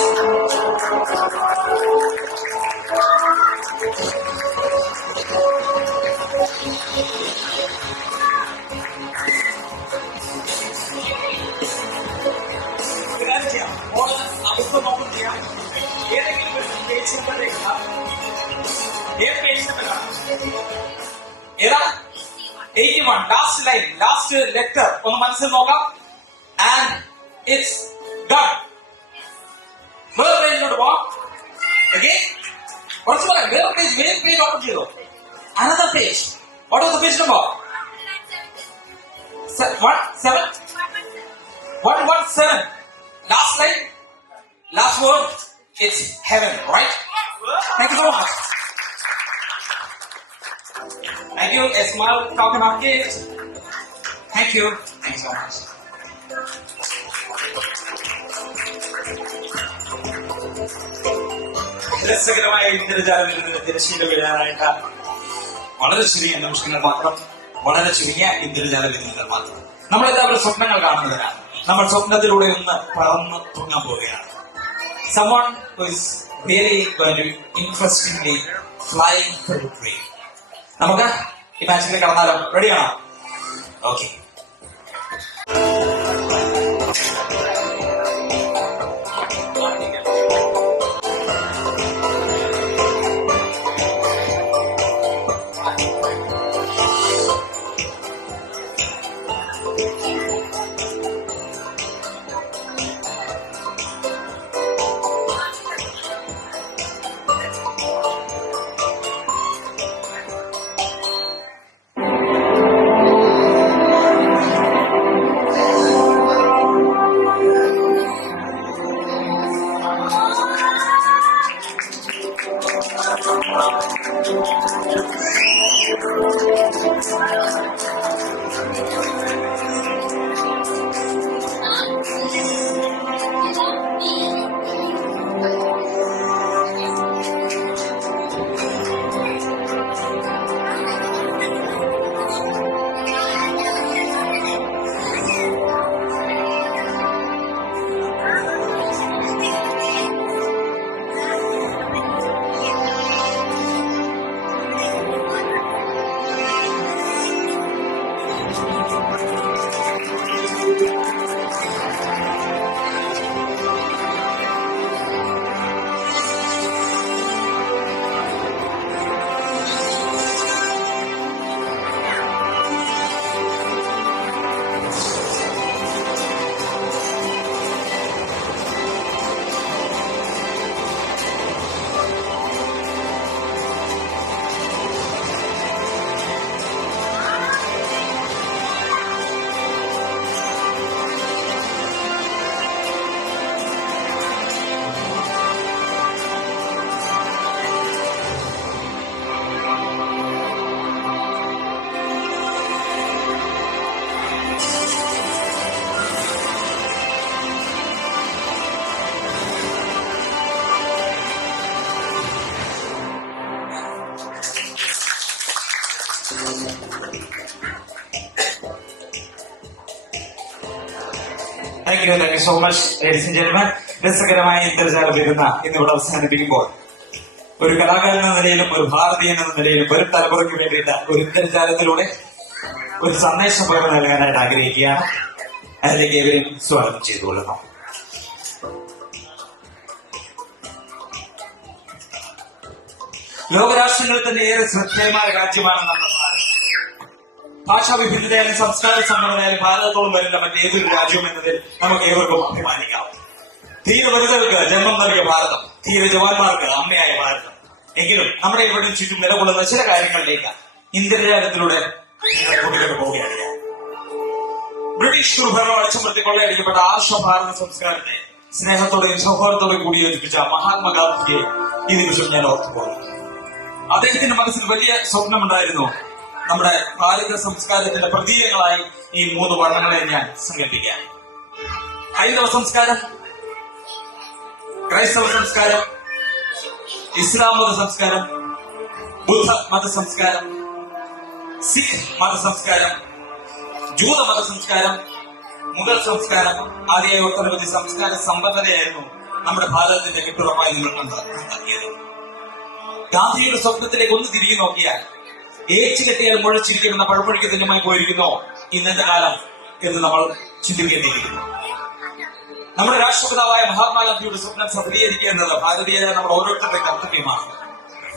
ഏതാ? 81. Last line, last letter ഒന്ന് മനസ്സിൽ നോക്കാം. And it's done. വേറെ പേജിലോട്ട് പോവാം. കുറച്ച് പറയാം. വേറെ page open ചെയ്തോ. Another page. What was the page number? 117. Last line, last word, it's heaven, right? Thank you so much. Thank you. A small token of gift. Thank you so much. രസകരമായ ഇന്ദ്രജാലം തിരശ്ശീല വീഴാനായിട്ട് വളരെ ചെറിയ നിമിഷങ്ങൾ മാത്രം, വളരെ ചുരുങ്ങിയ ഇന്ദ്രജാല വിരുന്നുകൾ മാത്രം. നമ്മളെല്ലാവരും സ്വപ്നങ്ങൾ കാണുന്നവരാണ്. നമ്മൾ സ്വപ്നത്തിലൂടെ ഒന്ന് പറന്ന് തൂങ്ങാൻ പോവുകയാണ്. Someone who is really going to interestingly flying through the dream. നമുക്ക് ഈ മാച്ചിലേക്ക് കടന്നാലോ? റെഡിയാണോ? Okay. Thank you so much, ladies and gentlemen. രസകരമായ ഇന്ദ്രജാല വിരുന്ന ഇന്നിവിടെ അവസാനിപ്പിക്കുമ്പോൾ ഒരു കലാകാരൻ എന്ന നിലയിലും ഒരു ഭാരതീയൻ എന്ന നിലയിലും വരും തലമുറയ്ക്ക് വേണ്ടിയിട്ട് ഒരു ഇന്ദ്രജാലത്തിലൂടെ ഒരു സന്ദേശം പകർന്നു നൽകാനായിട്ട് ആഗ്രഹിക്കുകയാണ്. അതിലേക്ക് ഇവരും സ്വാഗതം ചെയ്തുകൊള്ളുന്നു. ലോകരാഷ്ട്രങ്ങളിൽ തന്നെ ഏറെ ശ്രദ്ധേയമായ രാജ്യമാണ് നമ്മുടെ ഭാരതം. ഭാഷാ വിഭിന്നതയാലും സംസ്കാര സമ്പന്നതയാലും ഭാരതത്തോളം വരുന്ന മറ്റേതൊരു രാജ്യവും എന്നതിൽ നമുക്ക് ഏവർക്കും അഭിമാനിക്കാം. ധീര വനിതകൾക്ക് ജന്മം നൽകിയ ഭാരതം, ധീര ജവാന്മാർക്ക് അമ്മയായ ഭാരതം. എങ്കിലും നമ്മുടെ ഇവിടെ ചുറ്റും നിലകൊള്ളുന്ന ചില കാര്യങ്ങളിലേക്ക് ഇന്ദ്രജാലത്തിലൂടെ പോവുകയാണ്. ബ്രിട്ടീഷ് ദുർഭരണം അടിച്ചമർത്തി കൊള്ളയടിക്കപ്പെട്ട ആർഷ ഭാരത സംസ്കാരത്തെ സ്നേഹത്തോടെയും സൗഹാർദ്ദത്തോടെയും കൂടി യോജിപ്പിച്ച മഹാത്മാഗാന്ധിയെ ഈ നിമിഷം ഞാൻ ഓർത്തുപോകുന്നു. അദ്ദേഹത്തിന്റെ മനസ്സിൽ വലിയ സ്വപ്നമുണ്ടായിരുന്നു. നമ്മുടെ ഭാരത സംസ്കാരത്തിന്റെ പ്രതീകങ്ങളായി ഈ 3 വർണ്ണങ്ങളെ ഞാൻ സങ്കല്പിക്കാം. ഹൈന്ദവ സംസ്കാരം, ക്രൈസ്തവ സംസ്കാരം, ഇസ്ലാം മത സംസ്കാരം, ബുദ്ധ മത സംസ്കാരം, സിഖ് മത സംസ്കാരം, ജൂത മത സംസ്കാരം, മുഗൾ സംസ്കാരം ആദ്യമായി ഒട്ടനവധി സംസ്കാര സമ്പന്നതയായിരുന്നു നമ്മുടെ ഭാരതത്തിന്റെ കെട്ടുറപ്പായി നിങ്ങൾ കണ്ടെത്തിയത്. ഗാന്ധിയുടെ സ്വപ്നത്തിലേക്ക് ഒന്ന് തിരികെ നോക്കിയാൽ ഏച്ചു കെട്ടിയാൽ മുഴച്ചിരിക്കുന്ന പഴപ്പഴിക്ക് തുല്യമായി പോയിരിക്കുന്നോ ഇന്നത്തെ കാലം എന്ന് നമ്മൾ ചിന്തിക്കേണ്ടിയിരിക്കുന്നു. നമ്മുടെ രാഷ്ട്രപിതാവായ മഹാത്മാഗാന്ധിയുടെ സ്വപ്നം സഫലീകരിക്കുക എന്നത് ഭാരതീയരായ നമ്മൾ ഓരോരുത്തരുടെ കർത്തവ്യമാണ്.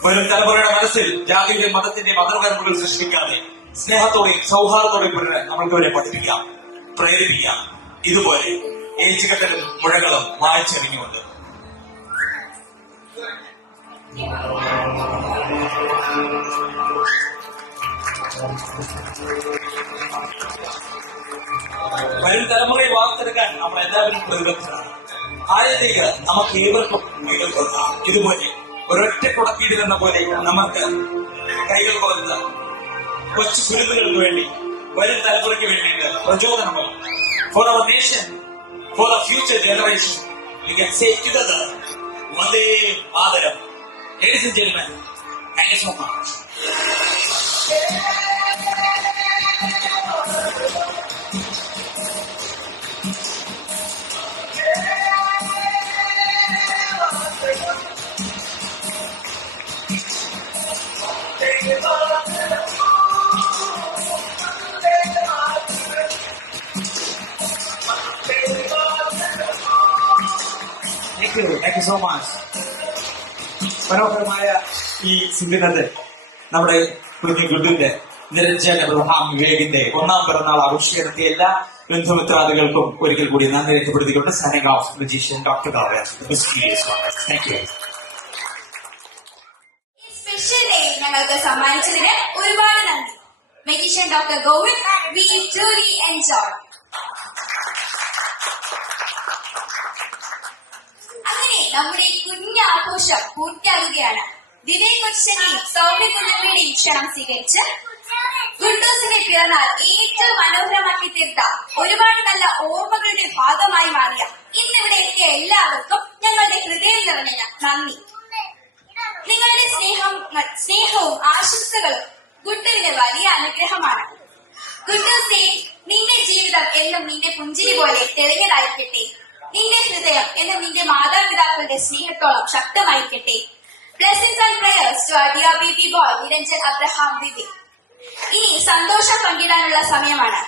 വരും തലമുറയുടെ മനസ്സിൽ ജാതിയുടെയും മതത്തിന്റെയും അതിർവരമ്പുകൾ സൃഷ്ടിക്കാതെ സ്നേഹത്തോടെയും സൗഹാർദ്ദത്തോടെയും നമ്മൾക്ക് അവരെ പഠിപ്പിക്കാം, പ്രേരിപ്പിക്കാം. ഇതുപോലെ ഏച്ചുകെട്ടലും മുഴകളും വായിച്ചെറിഞ്ഞുകൊണ്ട് വരും തലമുറയെ വാർത്തെടുക്കാൻ നമ്മൾ എല്ലാവരും പ്രതിബദ്ധരാണ്. ആദ്യത്തേക്ക് നമുക്ക് ഏവർക്കും കൈകൾ കൊടുക്കാം. ഇതുപോലെ ഒരൊറ്റ കുടക്കീടിലെന്ന പോലെ നമുക്ക് കൈകൾ കൊടുത്ത കൊച്ചു കുരുന്നുകൾക്ക് വേണ്ടി, വരും തലമുറയ്ക്ക് വേണ്ടിയിട്ട് പ്രചോദനമാണ്. For our nation for the future generation. We can say together, Vande Mataram. Ladies and gentlemen, thank you so much. Thank you so much. മനോഹരമായ ഈ സംഗീതത്തിൽ നമ്മുടെ കുഞ്ഞു ഗുഡുവിന്റെ നിരഞ്ജൻ അബ്രഹാം വിവേകിന്റെ 1ാം പിറന്നാൾ ആഘോഷിക്കുന്ന എല്ലാ ബന്ധുമിത്രാദികൾക്കും ഒരിക്കൽ കൂടി നന്ദി രേഖപ്പെടുത്തിക്കൊണ്ട് signing off magician doctor thank you. Special day ഞങ്ങൾക്ക് സമ്മാനിച്ചതിന് ഒരുപാട് നന്ദി. Magician doctor Govind, we truly enjoy. അങ്ങനെ നമ്മുടെ കുഞ്ഞു ആഘോഷം പൂർത്തിയാകുകയാണ്. വിവേക് കൊച്ചനെയും സൗമ്യ കുന്നമ്മയുടെയും ക്ഷണം സ്വീകരിച്ച് ഗുഡൂസിന്റെ പിറന്നാൾ ഏറ്റവും മനോഹരമാക്കി തീർത്ത ഒരുപാട് നല്ല ഓർമ്മകളുടെ ഭാഗമായി മാറിയ ഇന്നിവിടെ എത്തിയ എല്ലാവർക്കും ഞങ്ങളുടെ ഹൃദയം നിറഞ്ഞ നന്ദി. നിങ്ങളുടെ സ്നേഹവും ആശംസകളും ഗുഡുവിന് വലിയ അനുഗ്രഹമാണ്. ഗുഡൂസേ, നിന്റെ ജീവിതം എന്നും നിന്റെ പുഞ്ചിരി പോലെ തെളിഞ്ഞതായിരിക്കട്ടെ. നിന്റെ ഹൃദയം എന്നും നിന്റെ മാതാപിതാക്കളുടെ സ്നേഹത്തോളം ശക്തമായിരിക്കട്ടെ. Blessings and prayers to our dear baby boy Niranjan Abraham Vivek. ഇനി സന്തോഷം പങ്കിടാനുള്ള സമയമാണ്.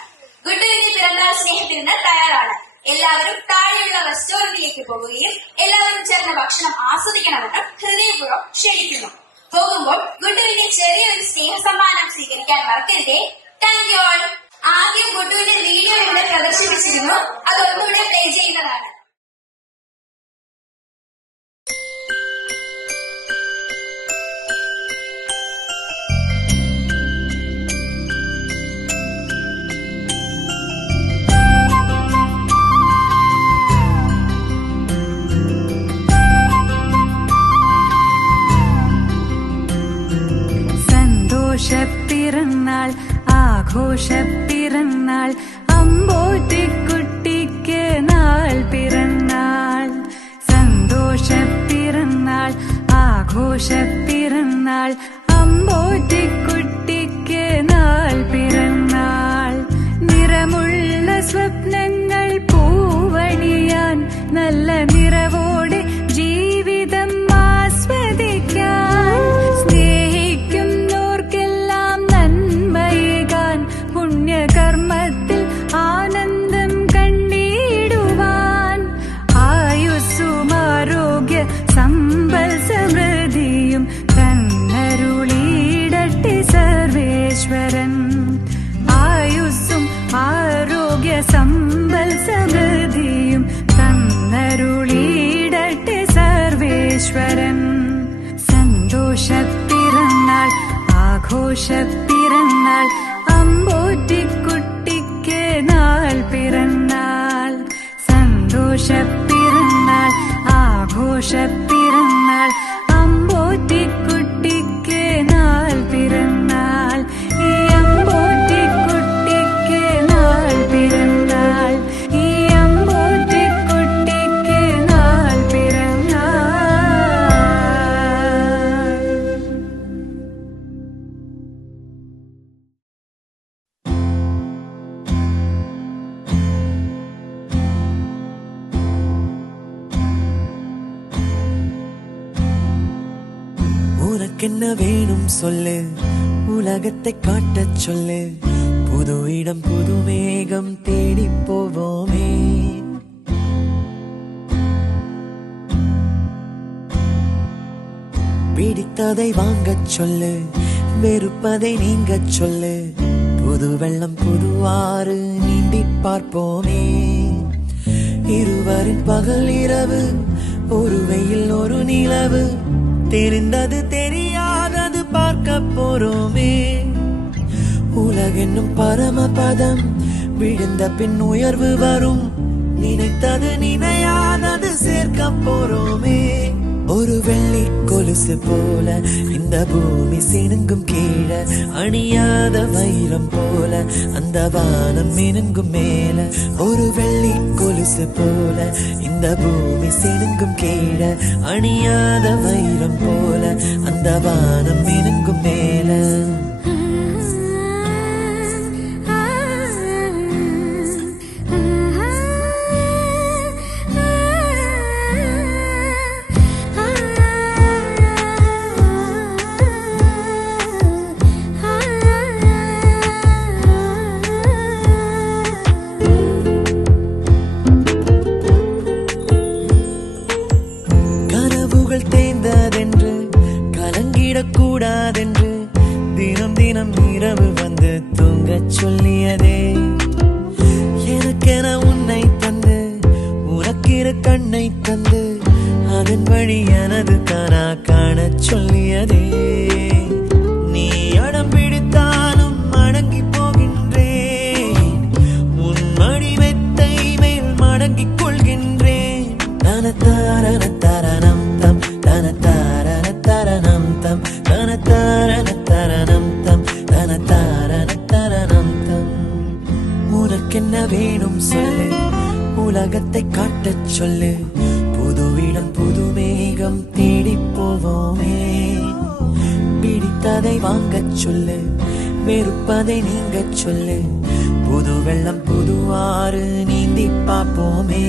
ഗുഡുവിന്റെ പിറന്നാൾ സ്നേഹത്തിന് തയ്യാറാണ്. എല്ലാവരും താഴെയുള്ള റെസ്റ്റോറന്റിലേക്ക് പോകുകയും എല്ലാവരും ചേർന്ന് ഭക്ഷണം ആസ്വദിക്കണമെന്ന് ഹൃദയപൂർവ്വം ക്ഷണിക്കുന്നു. പോകുമ്പോൾ ഗുഡുവിന്റെ ചെറിയൊരു സ്നേഹ സമ്മാനം സ്വീകരിക്കാൻ മറക്കരുതേ. Thank you all. ആദ്യം ഗുഡുവിന്റെ വീഡിയോ ഇവിടെ പ്രദർശിപ്പിച്ചിരുന്നു. അതൊന്നുകൂടെ പ്ലേ ചെയ്യുന്നതാണ്. സന്തോഷപ്പിറന്നാൾ, ആഘോഷപ്പിറന്നാൾ, അമ്പോറ്റിക്കുട്ടിക്ക് നാൾ പിറന്നാൾ. സന്തോഷപ്പിറന്നാൾ, ആഘോഷപ്പിറന്നാൾ, അമ്പോറ്റിക്കുട്ടിക്ക് നാൾ പിറന്നാൾ. നിറമുള്ള സ്വപ്നങ്ങൾ പൂവണിയാൻ, നല്ല നിറവോടെ ജീവിതം ആസ്വദിക്കാൻ, സ്നേഹിക്കുന്നോർക്കെല്ലാം നന്മയേകാൻ, പുണ്യകർമ്മത്തിൽ ആനന്ദം കണ്ടിടുവാൻ, ആയുസ്സും ആരോഗ്യ സമ്പൽ സമൃദ്ധിയും തന്നരുളിയിടട്ടെ സർവേശ്വരൻ. ആയുസ്സും ആരോഗ്യ സമ്പൽ സമൃദ്ധിയും തന്നരുളിയിടട്ടെ സർവേശ്വരൻ. സന്തോഷപ്പിറന്നാൾ, ആഘോഷപ്പിറന്നാൾ, അമ്പോറ്റിക്കുട്ടിക്ക് നാൾ പിറന്നാൾ. സന്തോഷപ്പിറന്നാൾ, ആഘോഷപ്പിറന്നാൾ, അമ്പോറ്റിക്കുട്ടിക്ക് നാൾ പിറന്നാൾ. ഈ അമ്പോറ്റിക്കുട്ടിക്ക് നാൾ പിറന്നാൾ. ഈ അമ്പോറ്റിക്കുട്ടിക്ക് നാൾ പിറന്നാൾ. உனக்கென்ன வேணும் சொல்லு, உலகத்தை காட்டச் சொல்லு, புது இடம் புது மேகம் தேடி போவோமே. பிடித்ததை வாங்கச் சொல்லு, வெறுப்பதை நீங்கச் சொல்லு, புது வெள்ளம் புது ஆறு நீந்தி பார்ப்போமே. இருவரின் பகல் இரவு, ஒரு வெயில் ஒரு நிலவு, தெரிந்தது தெரியாதது பார்க்க போறோமே. உலகென்னும் பரமபதம், விழுந்த பின் உயர்வு வரும், நினைத்தது நினையாதது சேர்க்க போறோமே. ஒரு வெள்ளி கொலுசு போல இந்த பூமி சினுங்கும் கீழே, அணியாத வைரம் போல அந்த வானம் மினுங்கும் மேல. ஒரு வெள்ளி கொலுசு போல இந்த பூமி சினுங்கும் கீழே, அணியாத வைரம் போல அந்த வானம் மினுங்கும் மேல. தேய்ந்ததென்று கலங்கிடக்கூடாதென்று தினம் தினம் இரவு வந்து தூங்கச் சொல்லியதே. எனக்கென உன்னை தந்து உனக்கிற கண்ணை தந்து அதன் வழி எனது கனா காணச் சொல்லியதே. நீ அடம் பிடித்தாலும் அடங்கி போகின்றேன், உன் மடி மெத்தை மேல் மடங்கிக் கொள்கின்றேன். தனத்தாரண தரணம் தம் தனத்தாரண தரணம் தம் தனத்தாரண தரணம் தம் தனத்தாரண தரணம் தம். உனக்கென்ன வேணும் சொல்லு, உலகத்தை காட்டச் சொல்லு. புது இடம் புது மேகம் தேடி போவோமே. பிடித்ததை வாங்கச் சொல்லு, வெறுப்பதை நீங்கச் சொல்லு. புது வெள்ளம் புது ஆறு நீந்தி பார்ப்போமே.